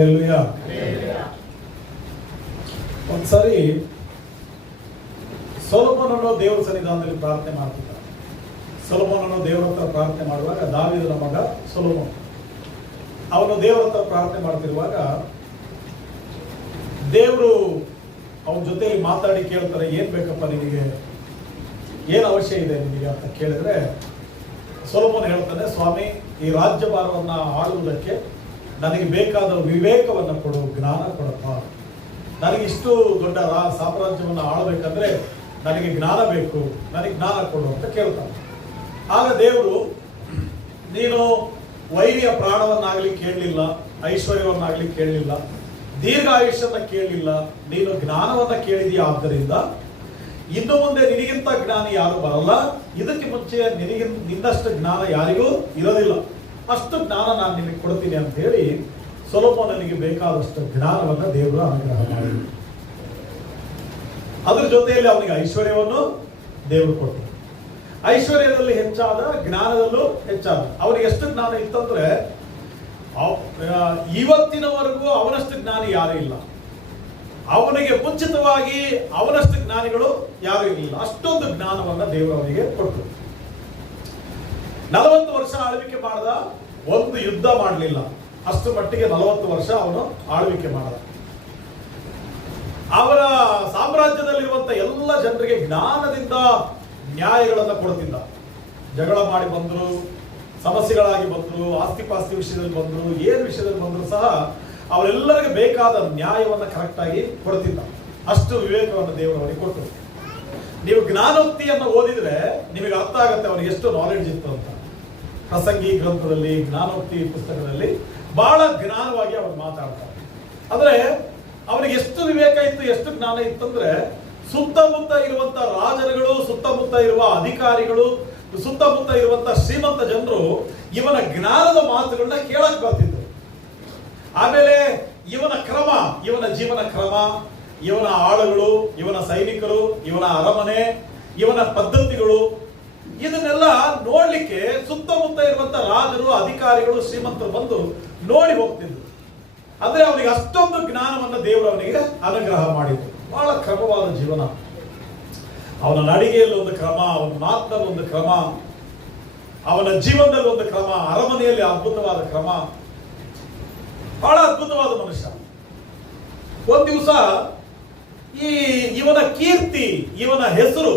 Hallelujah. ಒಂದ್ಸರಿ ಸೊಲೊಮೋನನು ದೇವರ ಸನ್ನಿಧಾನದಲ್ಲಿ ಪ್ರಾರ್ಥನೆ ಮಾಡ್ತಿದ್ದ. ಸೊಲೊಮೋನನು ದೇವರ ಹತ್ರ ಪ್ರಾರ್ಥನೆ ಮಾಡುವಾಗ, ದಾವೀದನ ಮಗ ಸೊಲೊಮೋನ್ ಅವನು ದೇವರ ಹತ್ರ ಪ್ರಾರ್ಥನೆ ಮಾಡ್ತಿರುವಾಗ ದೇವರು ಅವನ ಜೊತೆಯಲ್ಲಿ ಮಾತಾಡಿ ಕೇಳ್ತಾರೆ, ಏನ್ ಬೇಕಪ್ಪ ನಿನಗೆ, ಏನ್ ಅವಶ್ಯ ಇದೆ ನಿನಗೆ ಅಂತ ಕೇಳಿದ್ರೆ ಸೊಲೊಮೋನ್ ಹೇಳ್ತಾನೆ, ಸ್ವಾಮಿ, ಈ ರಾಜ್ಯಭಾರವನ್ನ ಆಳುವುದಕ್ಕೆ ನನಗೆ ಬೇಕಾದ ವಿವೇಕವನ್ನು ಕೊಡು, ಜ್ಞಾನ ಕೊಡಪ್ಪ. ನನಗೆ ಇಷ್ಟು ದೊಡ್ಡ ಸಾಮ್ರಾಜ್ಯವನ್ನು ಆಳಬೇಕಂದ್ರೆ ನನಗೆ ಜ್ಞಾನ ಬೇಕು, ನನಗೆ ಜ್ಞಾನ ಕೊಡು ಅಂತ ಕೇಳ್ತಾನೆ. ಆಗ ದೇವರು, ನೀನು ವೈರಿಯ ಪ್ರಾಣವನ್ನಾಗ್ಲಿ ಕೇಳಲಿಲ್ಲ, ಐಶ್ವರ್ಯವನ್ನಾಗ್ಲಿ ಕೇಳಲಿಲ್ಲ, ದೀರ್ಘ ಆಯುಷ್ಯನ್ನ ಕೇಳಲಿಲ್ಲ, ನೀನು ಜ್ಞಾನವನ್ನ ಕೇಳಿದೀಯ. ಆದ್ದರಿಂದ ಇನ್ನು ಮುಂದೆ ನಿನಗಿಂತ ಜ್ಞಾನಿ ಯಾರು ಬರಲ್ಲ, ಇದಕ್ಕೆ ಮುಂಚೆ ನಿನ್ನಷ್ಟು ಜ್ಞಾನ ಯಾರಿಗೂ ಇರೋದಿಲ್ಲ, ಅಷ್ಟು ಜ್ಞಾನ ನಾನು ನಿನಗೆ ಕೊಡ್ತೀನಿ ಅಂತ ಹೇಳಿ ಸೊಲೊಮೋನನಿಗೆ ಬೇಕಾದಷ್ಟು ಜ್ಞಾನವನ್ನ ದೇವರು ಅನುಗ್ರಹ ಮಾಡಿದರು. ಅದರ ಜೊತೆಯಲ್ಲಿ ಅವನಿಗೆ ಐಶ್ವರ್ಯವನ್ನು ದೇವರು ಕೊಟ್ಟರು. ಐಶ್ವರ್ಯದಲ್ಲಿ ಹೆಚ್ಚಾದ, ಜ್ಞಾನದಲ್ಲೂ ಹೆಚ್ಚಾದ. ಅವನಿಗೆ ಎಷ್ಟು ಜ್ಞಾನ ಇತ್ತಂದ್ರೆ ಇವತ್ತಿನವರೆಗೂ ಅವನಷ್ಟು ಜ್ಞಾನಿ ಯಾರು ಇಲ್ಲ. ಅವನಿಗೆ ಮುಂಚಿತವಾಗಿ ಅವನಷ್ಟು ಜ್ಞಾನಿಗಳು ಯಾರು ಇರಲಿಲ್ಲ. ಅಷ್ಟೊಂದು ಜ್ಞಾನವನ್ನ ದೇವರು ಅವನಿಗೆ ಕೊಟ್ಟರು. 40 ವರ್ಷ ಆಳ್ವಿಕೆ ಮಾಡಿದ, ಒಂದು ಯುದ್ಧ ಮಾಡಲಿಲ್ಲ. ಅಷ್ಟು ಮಟ್ಟಿಗೆ 40 ವರ್ಷ ಅವನು ಆಳ್ವಿಕೆ ಮಾಡಿದ. ಅವರ ಸಾಮ್ರಾಜ್ಯದಲ್ಲಿರುವಂತ ಎಲ್ಲ ಜನರಿಗೆ ಜ್ಞಾನದಿಂದ ನ್ಯಾಯಗಳನ್ನು ಕೊಡ್ತಿದ್ದ. ಜಗಳ ಮಾಡಿ ಬಂದ್ರು, ಸಮಸ್ಯೆಗಳಾಗಿ ಬಂದ್ರು, ಆಸ್ತಿ ಪಾಸ್ತಿ ವಿಷಯದಲ್ಲಿ ಬಂದ್ರು, ಏನ್ ವಿಷಯದಲ್ಲಿ ಬಂದ್ರು ಸಹ ಅವರೆಲ್ಲರಿಗೆ ಬೇಕಾದ ನ್ಯಾಯವನ್ನು ಕರೆಕ್ಟ್ ಆಗಿ ಕೊಡ್ತಿದ್ದ. ಅಷ್ಟು ವಿವೇಕವನ್ನು ದೇವರು ಅವರಿಗೆ ಕೊಟ್ಟರು. ನೀವು ಜ್ಞಾನೋಕ್ತಿಯನ್ನು ಓದಿದ್ರೆ ನಿಮಗೆ ಅರ್ಥ ಆಗುತ್ತೆ ಅವನಿಗೆ ಎಷ್ಟು ನಾಲೆಡ್ಜ್ ಇತ್ತು ಅಂತ. ಪ್ರಸಂಗಿ ಗ್ರಂಥದಲ್ಲಿ, ಜ್ಞಾನೋಕ್ತಿ ಪುಸ್ತಕದಲ್ಲಿ ಬಹಳ ಜ್ಞಾನವಾಗಿ ಅವನು ಮಾತಾಡ್ತಾರೆ. ಅಂದ್ರೆ ಅವನಿಗೆ ಎಷ್ಟು ವಿವೇಕ ಇತ್ತು, ಎಷ್ಟು ಜ್ಞಾನ ಇತ್ತಂದ್ರೆ ಸುತ್ತಮುತ್ತ ಇರುವಂತ ರಾಜರುಗಳು, ಸುತ್ತಮುತ್ತ ಇರುವ ಅಧಿಕಾರಿಗಳು, ಸುತ್ತಮುತ್ತ ಇರುವಂತ ಶ್ರೀಮಂತ ಜನರು ಇವನ ಜ್ಞಾನದ ಮಾತುಗಳನ್ನ ಕೇಳಕ್ ಬರ್ತಿದ್ರು. ಆಮೇಲೆ ಇವನ ಕ್ರಮ, ಇವನ ಜೀವನ ಕ್ರಮ, ಇವನ ಆಳುಗಳು, ಇವನ ಸೈನಿಕರು, ಇವನ ಅರಮನೆ, ಇವನ ಪದ್ಧತಿಗಳು, ಇದನ್ನೆಲ್ಲ ನೋಡ್ಲಿಕ್ಕೆ ಸುತ್ತಮುತ್ತ ಇರುವಂತ ರಾಜರು, ಅಧಿಕಾರಿಗಳು, ಶ್ರೀಮಂತರು ಬಂದು ನೋಡಿ ಹೋಗ್ತಿದ್ರು. ಅಂದ್ರೆ ಅವನಿಗೆ ಅಷ್ಟೊಂದು ಜ್ಞಾನವನ್ನ ದೇವರು ಅವನಿಗೆ ಅನುಗ್ರಹ ಮಾಡಿದ್ರು. ಬಹಳ ಕ್ರಮವಾದ ಜೀವನ. ಅವನ ನಡಿಗೆಯಲ್ಲಿ ಒಂದು ಕ್ರಮ, ಅವನ ಮಾತಿನಲ್ಲಿ ಒಂದು ಕ್ರಮ, ಅವನ ಜೀವನದಲ್ಲಿ ಒಂದು ಕ್ರಮ, ಅರಮನೆಯಲ್ಲಿ ಅದ್ಭುತವಾದ ಕ್ರಮ. ಬಹಳ ಅದ್ಭುತವಾದ ಮನುಷ್ಯ. ಒಂದ್ ದಿವಸ ಇವನ ಕೀರ್ತಿ, ಇವನ ಹೆಸರು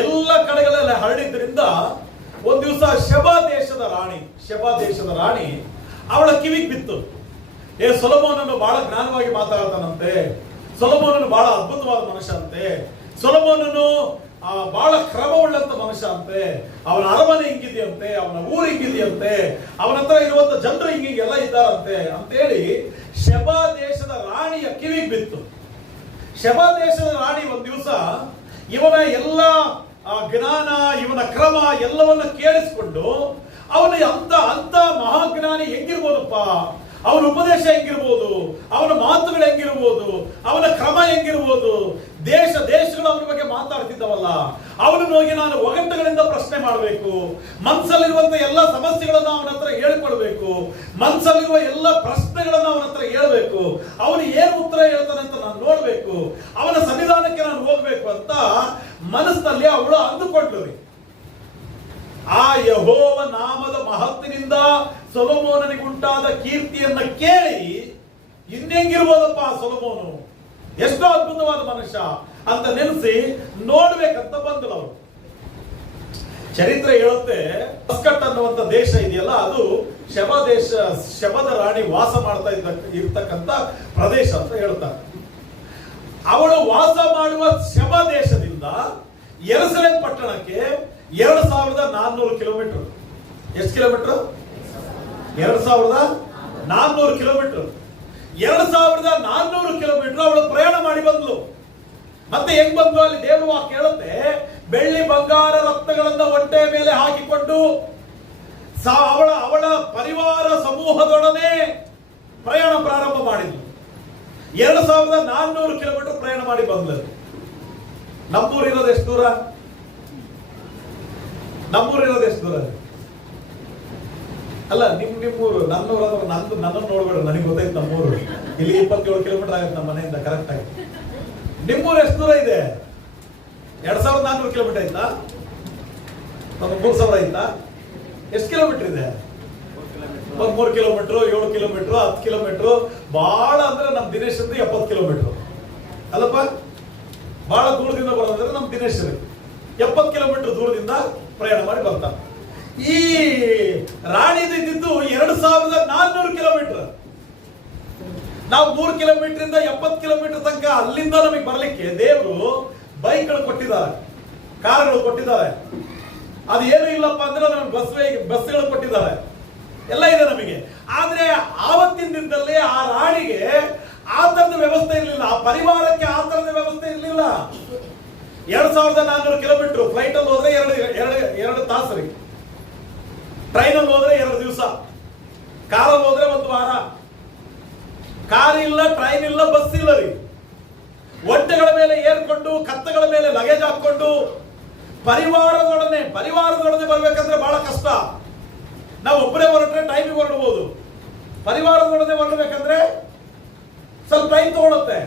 ಎಲ್ಲ ಕಡೆಗಳಲ್ಲಿ ಹರಡಿದ್ರಿಂದ ಒಂದ್ ದಿವಸ ಶೆಬಾ ದೇಶದ ರಾಣಿ ಅವಳ ಕಿವಿಗೆ ಬಿತ್ತು. ಸೊಲೊಮೋನನು ಬಹಳ ಜ್ಞಾನವಾಗಿ ಮಾತಾಡ್ತಾನಂತೆ, ಸೊಲೊಮೋನನು ಬಹಳ ಅದ್ಭುತವಾದ ಮನುಷ್ಯ ಅಂತೆ, ಸೊಲೊಮೋನನು ಬಹಳ ಕ್ರಮವುಳ್ಳಂತ ಮನುಷ್ಯ ಅಂತೆ, ಅವನ ಅರಮನೆ ಹಿಂಗಿದೆಯಂತೆ, ಅವನ ಊರು ಹಿಂಗಿದೆಯಂತೆ, ಅವನ ಹತ್ರ ಇರುವಂತ ಜನರು ಹಿಂಗೆಲ್ಲ ಇದ್ದಾರಂತೆ ಅಂತೇಳಿ ಶೆಬಾ ದೇಶದ ರಾಣಿಯ ಕಿವಿಗೆ ಬಿತ್ತು. ಶೆಬಾ ದೇಶದ ರಾಣಿ ಒಂದ್ ದಿವಸ ಇವನ ಎಲ್ಲ ಜ್ಞಾನ, ಇವನ ಕ್ರಮ ಎಲ್ಲವನ್ನ ಕೇಳಿಸ್ಕೊಂಡು ಅವನ ಅಂತ ಮಹಾಜ್ಞಾನಿ ಹೆಂಗಿರ್ಬೋದಪ್ಪ, ಅವನ ಉಪದೇಶ ಹೆಂಗಿರ್ಬೋದು, ಅವನ ಮಾತುಗಳು ಹೆಂಗಿರ್ಬೋದು, ಅವನ ಕ್ರಮ ಹೆಂಗಿರ್ಬೋದು, ದೇಶಗಳು ಅವನ ಬಗ್ಗೆ ಮಾತಾಡ್ತಿದ್ದವಲ್ಲ, ಅವನನ್ನು ಹೋಗಿ ನಾನು ಒಗಟುಗಳಿಂದ ಪ್ರಶ್ನೆ ಮಾಡಬೇಕು, ಮನಸ್ಸಲ್ಲಿರುವಂತ ಎಲ್ಲ ಸಮಸ್ಯೆಗಳನ್ನ ಅವನ ಹತ್ರ ಹೇಳ್ಕೊಳ್ಬೇಕು, ಮನಸ್ಸಲ್ಲಿರುವ ಎಲ್ಲ ಪ್ರಶ್ನೆಗಳನ್ನ ಅವನ ಹತ್ರ ಹೇಳ್ಬೇಕು, ಅವನು ಏನು ಉತ್ತರ ಹೇಳ್ತಾನೆ ಅಂತ ನಾನು ನೋಡ್ಬೇಕು, ಅವನ ಸನ್ನಿಧಾನಕ್ಕೆ ನಾನು ಹೋಗ್ಬೇಕು ಅಂತ ಮನಸ್ಸಿನಲ್ಲಿ ಅವಳು ಅಂದುಕೊಂಡ್ರು. ಆ ಯೆಹೋವ ನಾಮದ ಮಹತ್ತಿನಿಂದ ಸೊಲೊಮೋನನಿಗೆ ಉಂಟಾದ ಕೀರ್ತಿಯನ್ನ ಕೇಳಿ ಇನ್ನೆಂಗಿರ್ಬೋದಪ್ಪ ಸೊಲೊಮೋನು, ಎಷ್ಟೋ ಅದ್ಭುತವಾದ ಮನುಷ್ಯ ಅಂತ ನೆನೆಸಿ ನೋಡ್ಬೇಕಂತ ಬಂದಳು ಅವರು. ಚರಿತ್ರೆ ಹೇಳುತ್ತೆ, ಮಸ್ಕಟ್ ಅನ್ನುವಂತ ದೇಶ ಇದೆಯಲ್ಲ, ಅದು ಶೆಬದ ರಾಣಿ ವಾಸ ಮಾಡ್ತಾ ಇರ್ತಕ್ಕಂಥ ಪ್ರದೇಶ ಅಂತ ಹೇಳ್ತಾರೆ. ಅವಳು ವಾಸ ಮಾಡುವ ಶೆಬ ದೇಶದಿಂದ ಯೆರೂಸಲೇಮ್ ಪಟ್ಟಣಕ್ಕೆ 2400 ಕಿಲೋಮೀಟರ್. ಎಷ್ಟು ಕಿಲೋಮೀಟರ್? 2400 ಕಿಲೋಮೀಟರ್. 2400 ಕಿಲೋಮೀಟರ್ ಅವಳು ಪ್ರಯಾಣ ಮಾಡಿ ಬಂದ್ಲು. ಮತ್ತೆ ಹೆಂಗ್ ಬಂದ್ಲು? ಅಲ್ಲಿ ದೇವರು ವಾಕ್ಯ ಹೇಳುತ್ತೆ, ಬೆಳ್ಳಿ ಬಂಗಾರ ರತ್ನಗಳನ್ನ ಹೊಟ್ಟೆ ಮೇಲೆ ಹಾಕಿಕೊಂಡು ಅವಳ ಪರಿವಾರ ಸಮೂಹದೊಡನೆ ಪ್ರಯಾಣ ಪ್ರಾರಂಭ ಮಾಡಿದ್ಲು. 2400 ಕಿಲೋಮೀಟರ್ ಪ್ರಯಾಣ ಮಾಡಿ ಬಂದ್ಲು. ನಮ್ಮೂರಿರೋದು ಎಷ್ಟು ದೂರ? ಅಲ್ಲ ನಿಮ್ಮೂರು ನನ್ನೂರು ಅಂದ್ರೆ ನನ್ನನ್ನು ನೋಡ್ಬೇಡ್ರಿ, ನನಗೆ ಗೊತ್ತಾಯ್ತು ನಮ್ಮೂರು ಇಲ್ಲಿ 27 ಕಿಲೋಮೀಟರ್ ಆಗುತ್ತೆ ನಮ್ಮ ಮನೆಯಿಂದ ಕರೆಕ್ಟ್ ಆಗಿ. ನಿಮ್ಮೂರು ಎಷ್ಟು ದೂರ ಇದೆ? 2400 ಕಿಲೋಮೀಟರ್ ಆಯ್ತಾ? ನಮ್ಮ 3000 ಆಯ್ತಾ? ಎಷ್ಟು ಕಿಲೋಮೀಟರ್ ಇದೆ? 3 ಕಿಲೋಮೀಟರ್, 7 ಕಿಲೋಮೀಟರ್, 10 ಕಿಲೋಮೀಟರ್, ಬಹಳ ಅಂದ್ರೆ ನಮ್ಮ ದಿನೇಶ್ 70 ಕಿಲೋಮೀಟರ್ ಅಲ್ಲಪ್ಪ. ಬಹಳ ದೂರದಿಂದ ಬರೋದಂದ್ರೆ ನಮ್ಮ ದಿನೇಶ್ 70 ಕಿಲೋಮೀಟರ್ ದೂರದಿಂದ ಪ್ರಯಾಣ ಮಾಡಿ ಬರ್ತಾನೆ. ಈ ರಾಣಿದು ಇದ್ದಿದ್ದು 2400 ಕಿಲೋಮೀಟರ್. ನಾವು 3 ಕಿಲೋಮೀಟರ್ ಇಂದ 70 ಕಿಲೋಮೀಟರ್ ತನಕ ಅಲ್ಲಿಂದ ನಮಗೆ ಬರ್ಲಿಕ್ಕೆ ದೇವರು ಬೈಕ್ಗಳು ಕೊಟ್ಟಿದ್ದಾರೆ, ಕಾರುಗಳು ಕೊಟ್ಟಿದ್ದಾರೆ. ಅದು ಏನು ಇಲ್ಲಪ್ಪ ಅಂದ್ರೆ ನಮಗೆ ಬಸ್ಗಳು ಕೊಟ್ಟಿದ್ದಾರೆ, ಎಲ್ಲ ಇದೆ ನಮಗೆ. ಆದ್ರೆ ಆವತ್ತಿನ ದಿನದಲ್ಲಿ ಆ ರಾಣಿಗೆ ಆ ತರದ ವ್ಯವಸ್ಥೆ ಇರಲಿಲ್ಲ, ಆ ಪರಿವಾರಕ್ಕೆ ಆ ತರದ ವ್ಯವಸ್ಥೆ ಇರಲಿಲ್ಲ. 2400 ಕಿಲೋಮೀಟರ್ ಫ್ಲೈಟ್ ಅಲ್ಲಿ ಹೋದ್ರೆ ಎರಡು ತಾಸು ರೀ, ಟ್ರೈನ್ ಅಲ್ಲಿ ಹೋದ್ರೆ 2 ದಿವಸ, ಕಾರಲ್ಲಿ ಹೋದ್ರೆ 1 ವಾರ. ಕಾರ್ ಇಲ್ಲ, ಟ್ರೈನ್ ಇಲ್ಲ, ಬಸ್ ಇಲ್ಲ ರೀ. ಒಂಟೆಗಳ ಮೇಲೆ ಏರ್ಕೊಂಡು, ಕತ್ತಗಳ ಮೇಲೆ ಲಗೇಜ್ ಹಾಕೊಂಡು ಪರಿವಾರದೊಡನೆ ಬರ್ಬೇಕಂದ್ರೆ ಬಹಳ ಕಷ್ಟ. ನಾವು ಒಬ್ಬರೇ ಹೊರಟ್ರೆ ಟೈಮಿಗೆ ಹೊರಡ್ಬೋದು, ಪರಿವಾರದೊಡನೆ ಹೊರಡ್ಬೇಕಂದ್ರೆ ಸ್ವಲ್ಪ ಟೈಮ್ ತಗೊಳುತ್ತೆ.